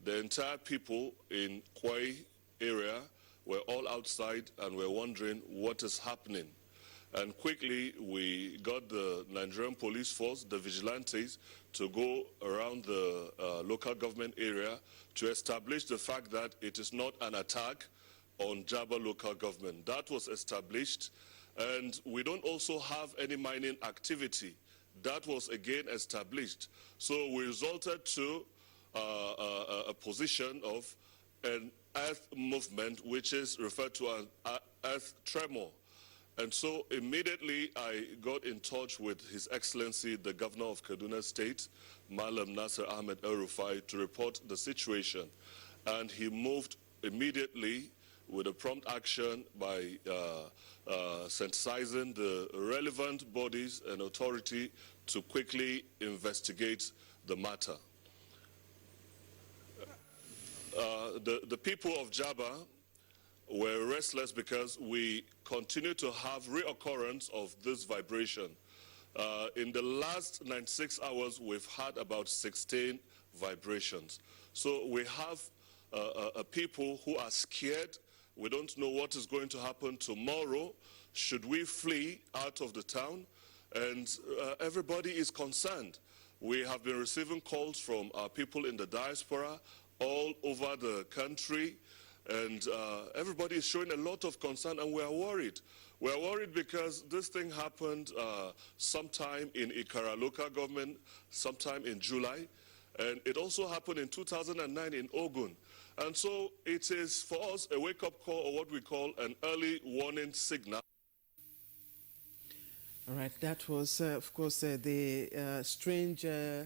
The entire people in Kwai area were all outside and were wondering what is happening. And quickly, we got the Nigerian police force, the vigilantes, to go around the local government area to establish the fact that it is not an attack on Jaba local government. That was established. And we don't also have any mining activity. That was again established. So we resulted to a position of an earth movement, which is referred to as earth tremor. And so immediately I got in touch with His Excellency, the Governor of Kaduna State, Malam Nasser Ahmed El-Rufai, to report the situation. And he moved immediately with a prompt action by sensitizing the relevant bodies and authority to quickly investigate the matter. The people of Jaba were restless because we continue to have reoccurrence of this vibration. In the last 96 hours, we've had about 16 vibrations. So we have people who are scared. We don't know what is going to happen tomorrow. Should we flee out of the town? And everybody is concerned. We have been receiving calls from our people in the diaspora all over the country, and everybody is showing a lot of concern, and we are worried. We are worried because this thing happened sometime in Ikara local government, sometime in July, and it also happened in 2009 in Ogun. And so it is for us a wake-up call, or what we call an early warning signal. All right, that was, of course, the strange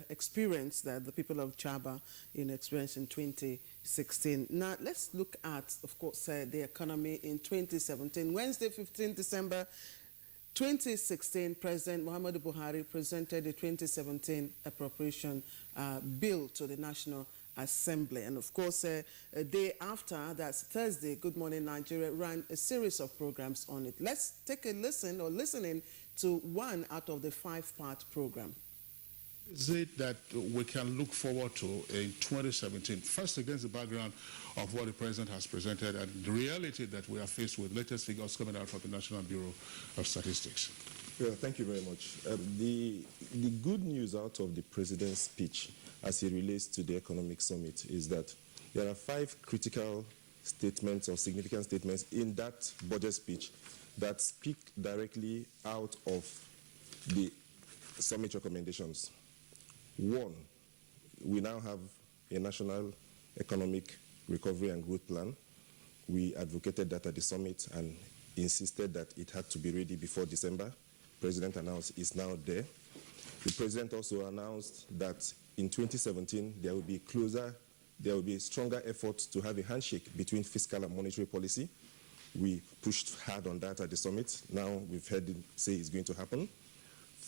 experience that the people of Jaba experienced in 2016. Now, let's look at, of course, the economy in 2017. Wednesday, 15 December 2016, President Muhammadu Buhari presented the 2017 appropriation bill to the National Assembly. And of course, a day after, that's Thursday, Good Morning Nigeria ran a series of programs on it. Let's take a listen or listening to one out of the 5-part program. Is it that we can look forward to in 2017, first against the background of what the President has presented and the reality that we are faced with, latest figures coming out from the National Bureau of Statistics? Well, thank you very much. The good news out of the President's speech as it relates to the economic summit is that there are 5 critical statements or significant statements in that budget speech that speak directly out of the summit recommendations. 1, we now have a national economic recovery and growth plan. We advocated that at the summit and insisted that it had to be ready before December. President announced it's now there. The President also announced that in 2017 there will be stronger efforts to have a handshake between fiscal and monetary policy. We pushed hard on that at the summit. Now we've heard him say it's going to happen.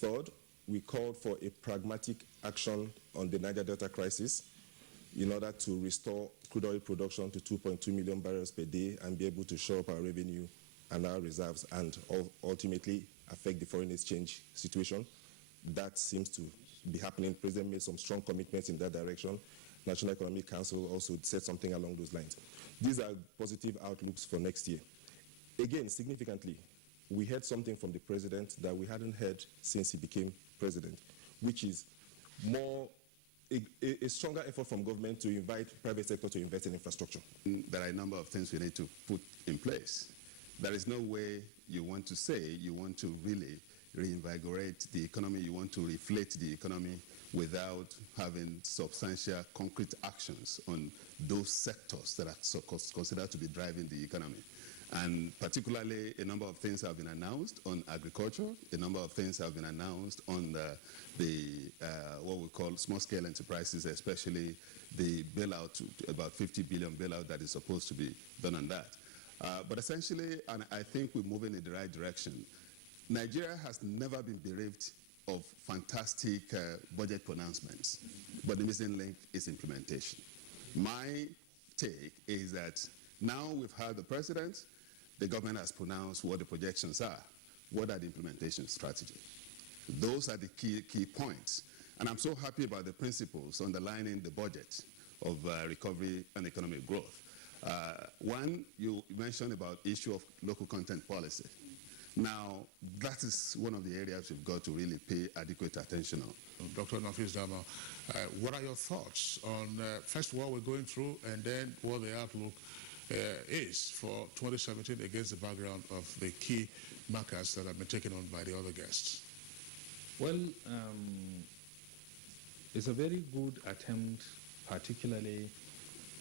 3rd, we called for a pragmatic action on the Niger Delta crisis in order to restore crude oil production to 2.2 million barrels per day and be able to shore up our revenue and our reserves and ultimately affect the foreign exchange situation. That seems to be happening. The President made some strong commitments in that direction. National Economic Council also said something along those lines. These are positive outlooks for next year. Again, significantly, we heard something from the President that we hadn't heard since he became President, which is a stronger effort from government to invite private sector to invest in infrastructure. There are a number of things we need to put in place. There is no way you want to say you want to really reinvigorate the economy, you want to reflate the economy without having substantial concrete actions on those sectors that are considered to be driving the economy. And particularly, a number of things have been announced on agriculture. A number of things have been announced on what we call small-scale enterprises, especially the bailout, about 50 billion bailout that is supposed to be done on that. But essentially, and I think we're moving in the right direction, Nigeria has never been bereaved of fantastic budget pronouncements, but the missing link is implementation. My take is that now we've had the President, the government has pronounced what the projections are. What are the implementation strategy? Those are the key points. And I'm so happy about the principles underlining the budget of recovery and economic growth. One, you mentioned about issue of local content policy. Now, that is one of the areas we've got to really pay adequate attention on. Dr. Nafis Dama, what are your thoughts on, first, what we're going through, and then what the outlook is for 2017 against the background of the key markers that have been taken on by the other guests? Well, it's a very good attempt, particularly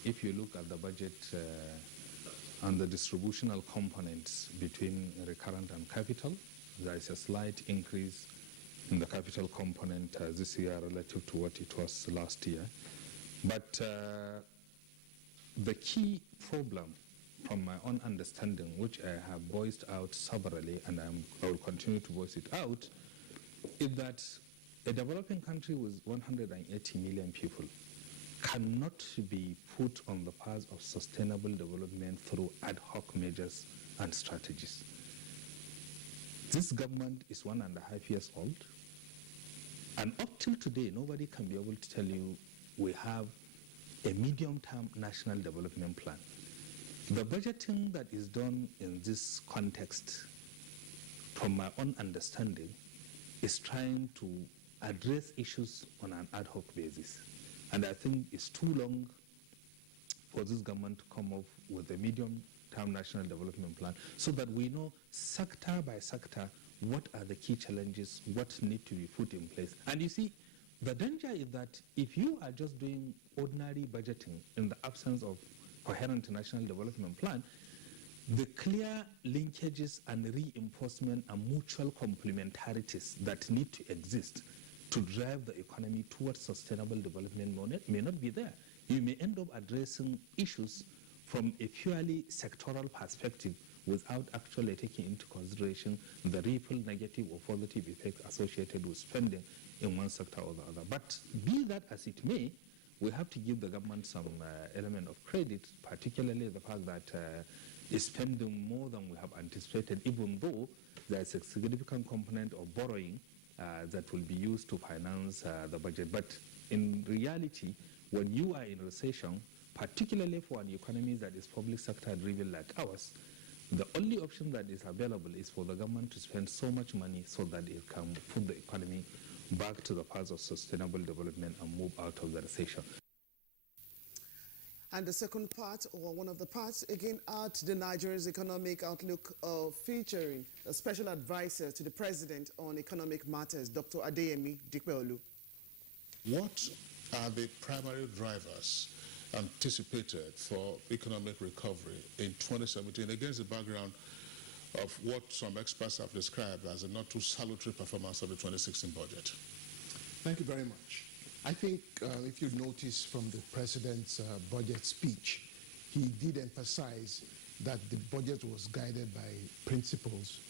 if you look at the budget and the distributional components between recurrent and capital. There is a slight increase in the capital component this year relative to what it was last year. But the key problem, from my own understanding, which I have voiced out severally, and I will continue to voice it out, is that a developing country with 180 million people cannot be put on the path of sustainable development through ad hoc measures and strategies. This government is 1.5 years old, and up till today, nobody can be able to tell you we have a medium-term national development plan. The budgeting that is done in this context, from my own understanding, is trying to address issues on an ad hoc basis. And I think it's too long for this government to come up with a medium-term national development plan so that we know sector by sector what are the key challenges, what need to be put in place. And you see, the danger is that if you are just doing ordinary budgeting in the absence of coherent national development plan, the clear linkages and reinforcement and mutual complementarities that need to exist to drive the economy towards sustainable development may not be there. You may end up addressing issues from a purely sectoral perspective without actually taking into consideration the ripple negative or positive effects associated with spending in one sector or the other. But be that as it may, we have to give the government some element of credit, particularly the fact that it's spending more than we have anticipated, even though there's a significant component of borrowing that will be used to finance the budget. But in reality, when you are in recession, particularly for an economy that is public sector driven like ours, the only option that is available is for the government to spend so much money so that it can put the economy back to the path of sustainable development and move out of the recession. And the second part, or one of the parts, again, at the Nigeria's Economic Outlook, featuring a special advisor to the President on economic matters, Dr. Adeyemi Dikpeolu. What are the primary drivers anticipated for economic recovery in 2017 against the background of what some experts have described as a not too salutary performance of the 2016 budget? Thank you very much. I think if you notice from the President's budget speech, he did emphasize that the budget was guided by principles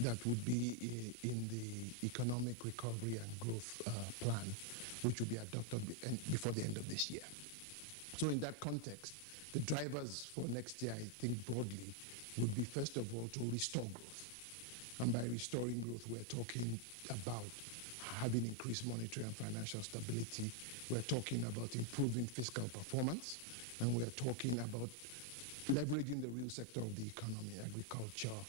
that would be in the economic recovery and growth plan, which will be adopted before the end of this year. So in that context, the drivers for next year, I think broadly, would be first of all to restore growth. And by restoring growth, we're talking about having increased monetary and financial stability. We're talking about improving fiscal performance, and we're talking about leveraging the real sector of the economy, agriculture,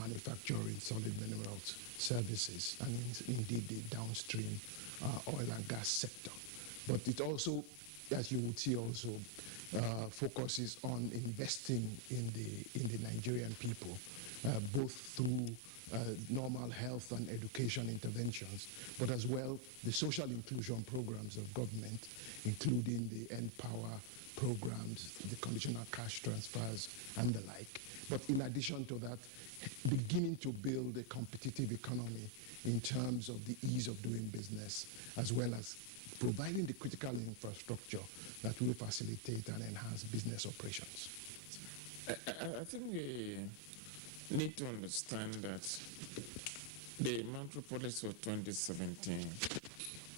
manufacturing, solid minerals, services, and indeed the downstream oil and gas sector. But it also, as you would see also, focuses on investing in the Nigerian people, both through normal health and education interventions, but as well the social inclusion programs of government, including the Empower programs, the conditional cash transfers, and the like. But in addition to that, beginning to build a competitive economy in terms of the ease of doing business, as well as providing the critical infrastructure that will facilitate and enhance business operations. I think we need to understand that the monetary policy of 2017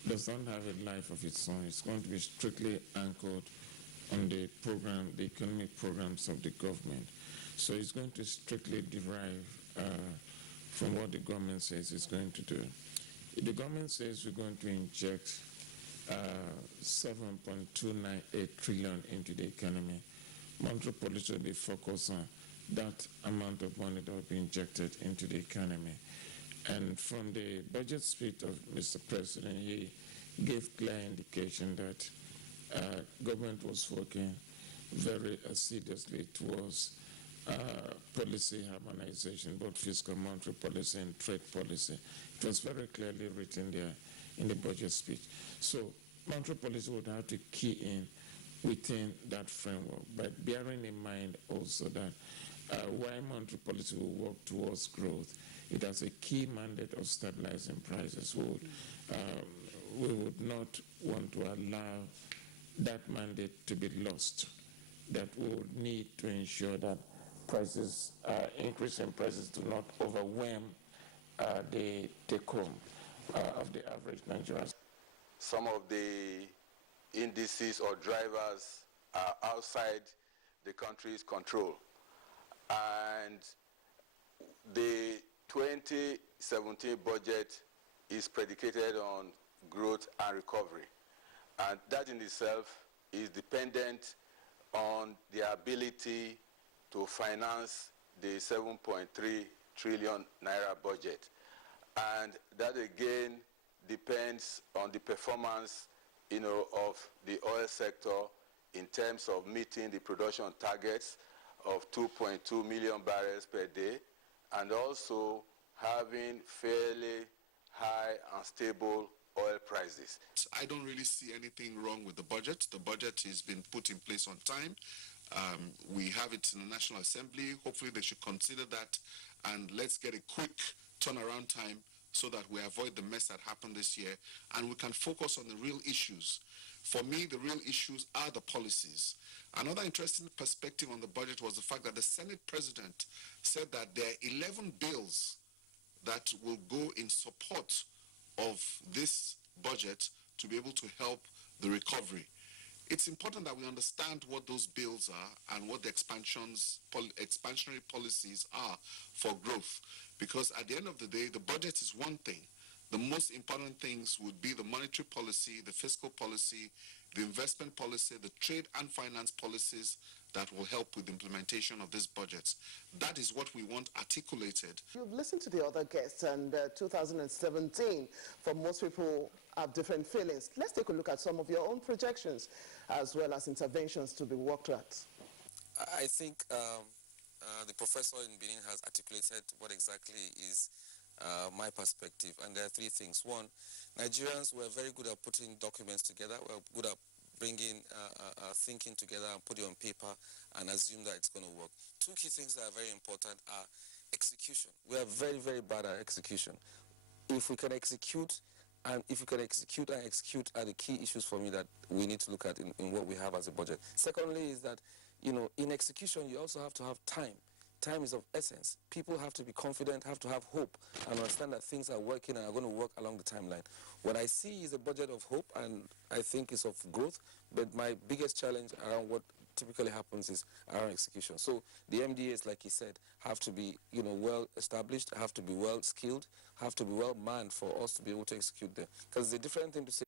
does not have a life of its own. It's going to be strictly anchored on the program, the economic programs of the government. So it's going to strictly derive from what the government says it's going to do. If the government says we're going to inject 7.298 trillion into the economy, monetary policy will be focused on that amount of money that will be injected into the economy. And from the budget speech of Mr. President, he gave clear indication that government was working very assiduously towards policy harmonization, both fiscal, monetary policy, and trade policy. It was very clearly written there in the budget speech. So monetary policy would have to key in within that framework, but bearing in mind also that while monetary policy will work towards growth, it has a key mandate of stabilizing prices. We would not want to allow that mandate to be lost, that we would need to ensure that prices, increase in prices do not overwhelm the take-home of the average Nigerian. Some of the indices or drivers are outside the country's control. And the 2017 budget is predicated on growth and recovery. And that in itself is dependent on the ability to finance the 7.3 trillion naira budget. And that again depends on the performance, of the oil sector in terms of meeting the production targets of 2.2 million barrels per day, and also having fairly high and stable oil prices. I don't really see anything wrong with the budget. The budget has been put in place on time. We have it in the National Assembly. Hopefully they should consider that, and let's get a quick turnaround time so that we avoid the mess that happened this year, and we can focus on the real issues. For me, the real issues are the policies. Another interesting perspective on the budget was the fact that the Senate President said that there are 11 bills that will go in support of this budget to be able to help the recovery. it's important that we understand what those bills are and what the expansionary policies are for growth. Because at the end of the day, the budget is one thing. The most important things would be the monetary policy, the fiscal policy, the investment policy, the trade and finance policies that will help with the implementation of these budgets. That is what we want articulated. You've listened to the other guests, and 2017, for most people, have different feelings. Let's take a look at some of your own projections as well as interventions to be worked at. I think the professor in Benin has articulated what exactly is my perspective, and there are three things. One, Nigerians were very good at putting documents together. We're good at bringing thinking together and put it on paper and assume that it's going to work. Two key things that are very important are execution. We are very, very bad at execution. If we can execute, and execute are the key issues for me that we need to look at in what we have as a budget. Secondly is that, you know, in execution, you also have to have time. Time is of essence. People have to be confident, have to have hope, and understand that things are working and are going to work along the timeline. What I see is a budget of hope, and I think it's of growth, but my biggest challenge around what typically happens is around execution. So the MDAs, like he said, have to be, you know, well established, have to be well skilled, have to be well manned for us to be able to execute them. Because it's a different thing to say.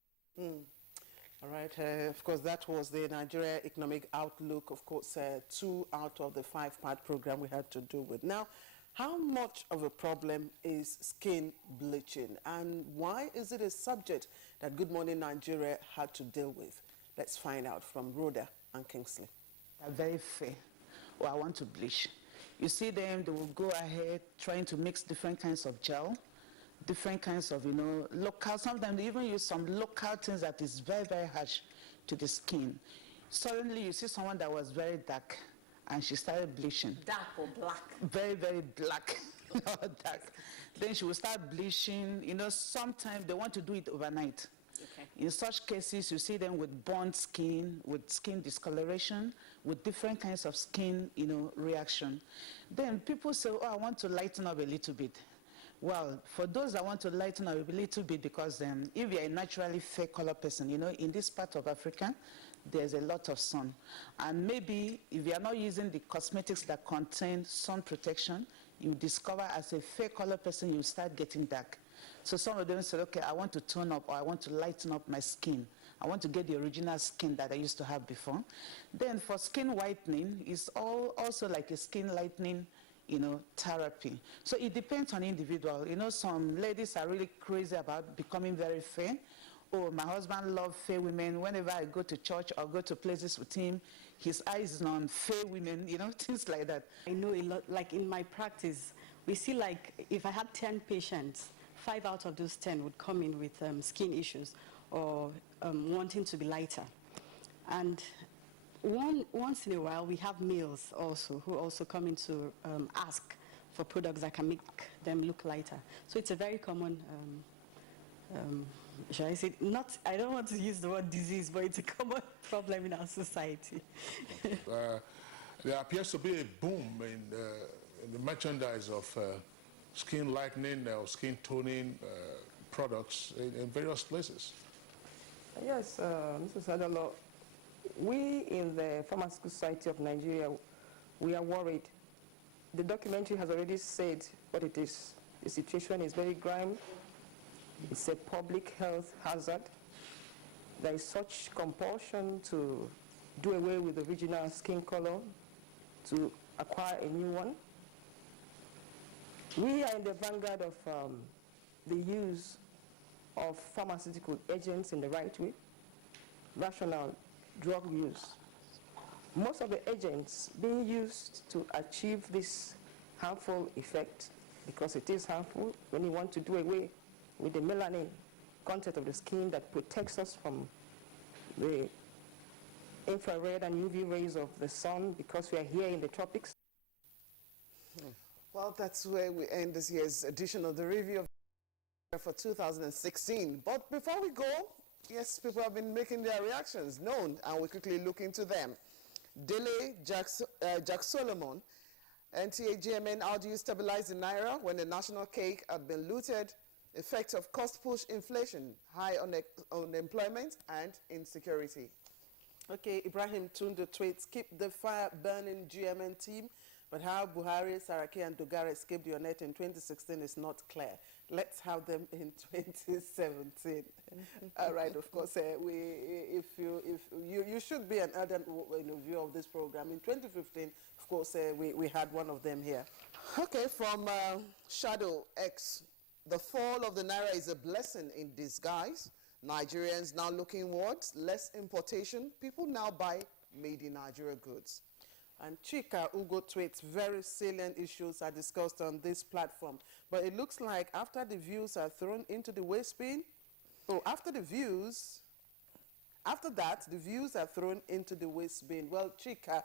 All right, of course, that was the Nigeria Economic Outlook, of course, 2 out of the 5-part program we had to do with. Now, how much of a problem is skin bleaching, and why is it a subject that Good Morning Nigeria had to deal with? Let's find out from Rhoda and Kingsley. They're very fair. Oh, I want to bleach. You see them, they will go ahead trying to mix different kinds of gel, different kinds of, you know, local, sometimes they even use some local things that is very, very harsh to the skin. Suddenly you see someone that was very dark and she started bleaching. Dark or black? Very, very black, not dark. Then she will start bleaching. You know, sometimes they want to do it overnight. Okay. In such cases, you see them with burnt skin, with skin discoloration, with different kinds of skin, you know, reaction. Then people say, oh, I want to lighten up a little bit. Well, for those that want to lighten up a little bit, because if you're a naturally fair color person, you know, in this part of Africa, there's a lot of sun. And maybe if you're not using the cosmetics that contain sun protection, you discover as a fair color person, you start getting dark. So some of them say, okay, I want to tone up, or I want to lighten up my skin. I want to get the original skin that I used to have before. Then for skin whitening, it's also like a skin lightening, you know, therapy. So it depends on individual. You know, some ladies are really crazy about becoming very fair. Oh, my husband loves fair women. Whenever I go to church or go to places with him, his eyes is on fair women, you know, things like that. I know a lot, like in my practice, we see like if I had 10 patients, 5 out of those 10 would come in with skin issues or wanting to be lighter. And once in a while, we have males also who also come in to ask for products that can make them look lighter. So it's a very common, shall I say, I don't want to use the word disease, but it's a common problem in our society. There appears to be a boom in the merchandise of skin lightening or skin toning products in various places. Yes, Mr. Sadalo, we in the Pharmaceutical Society of Nigeria, we are worried. The documentary has already said what it is. The situation is very grim. It's a public health hazard. There is such compulsion to do away with the original skin color, to acquire a new one. We are in the vanguard of the use of pharmaceutical agents in the right way, rational drug use. Most of the agents being used to achieve this harmful effect, because it is harmful when you want to do away with the melanin content of the skin that protects us from the infrared and UV rays of the sun, because we are here in the tropics. Well, that's where we end this year's edition of the review of for 2016. But before we go, yes, people have been making their reactions known, and we quickly look into them. Dele Jack Solomon, NTA GMN, how do you stabilize the NAIRA when the national cake had been looted? Effects of cost push inflation, high unemployment and insecurity. Okay, Ibrahim Tunde tweets, keep the fire burning GMN team, but how Buhari, Saraki and Dogara escaped your net in 2016 is not clear. Let's have them in 2017. All right, of course, if you should be an ardent viewer of this program. In 2015, of course, we had one of them here. Okay, from Shadow X, the fall of the Naira is a blessing in disguise. Nigerians now looking towards less importation. People now buy made in Nigeria goods. And Chika Ugo tweets, very salient issues are discussed on this platform. But it looks like after the views are thrown into the waste bin, after that, the views are thrown into the waste bin. Well, Chika,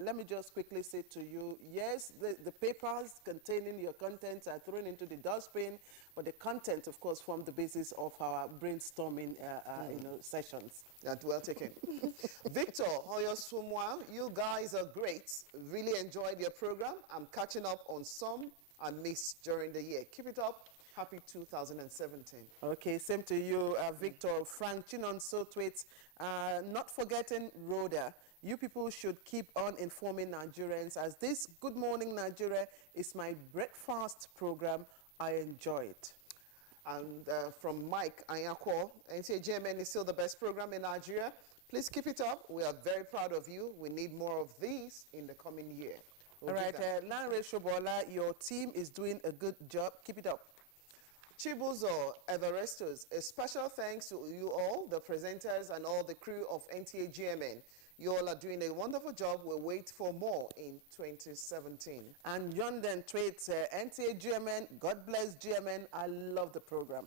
let me just quickly say to you, yes, the papers containing your contents are thrown into the dustbin, but the content, of course, form the basis of our brainstorming sessions. That's well taken. Victor Oyosumwa, you guys are great. Really enjoyed your program. I'm catching up on some I missed during the year. Keep it up. Happy 2017. Okay, same to you, Victor. Frank Chinonso tweets, not forgetting Rhoda. You people should keep on informing Nigerians, as this Good Morning Nigeria is my breakfast program. I enjoy it. And from Mike Anyako, NCAGMN is still the best program in Nigeria. Please keep it up. We are very proud of you. We need more of these in the coming year. All right, Lanre Shobola, your team is doing a good job. Keep it up. Chibuzo Everestos, a special thanks to you all, the presenters and all the crew of NTA GMN. You all are doing a wonderful job. We'll wait for more in 2017. And Yonden tweets, NTA GMN, God bless GMN. I love the program.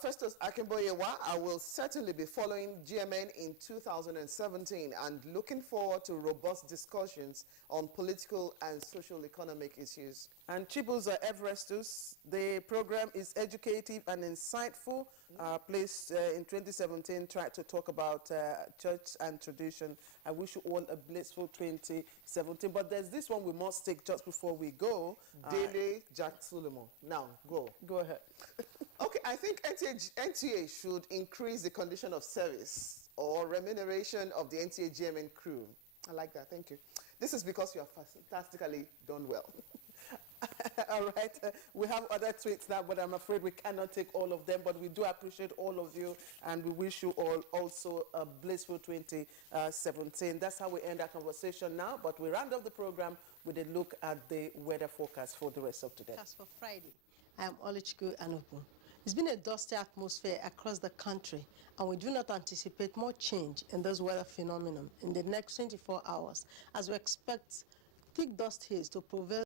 Festus Akimboyewa, I will certainly be following GMN in 2017 and looking forward to robust discussions on political and social economic issues. And Chibuzo Everestus, the program is educative and insightful. Please, in 2017, try to talk about church and tradition. I wish you all a blissful 2017. But there's this one we must take just before we go. Dele Jack Solomon. Now, go. Go ahead. Okay, I think NTA should increase the condition of service or remuneration of the NTA GMN crew. I like that. Thank you. This is because you are fantastically done well. All right. We have other tweets now, but I'm afraid we cannot take all of them. But we do appreciate all of you, and we wish you all also a blissful 2017. That's how we end our conversation now. But we round off the program with a look at the weather forecast for the rest of today. As for Friday, I am Olichku Anobu. It's been a dusty atmosphere across the country, and we do not anticipate more change in this weather phenomenon in the next 24 hours, as we expect thick dust haze to prevail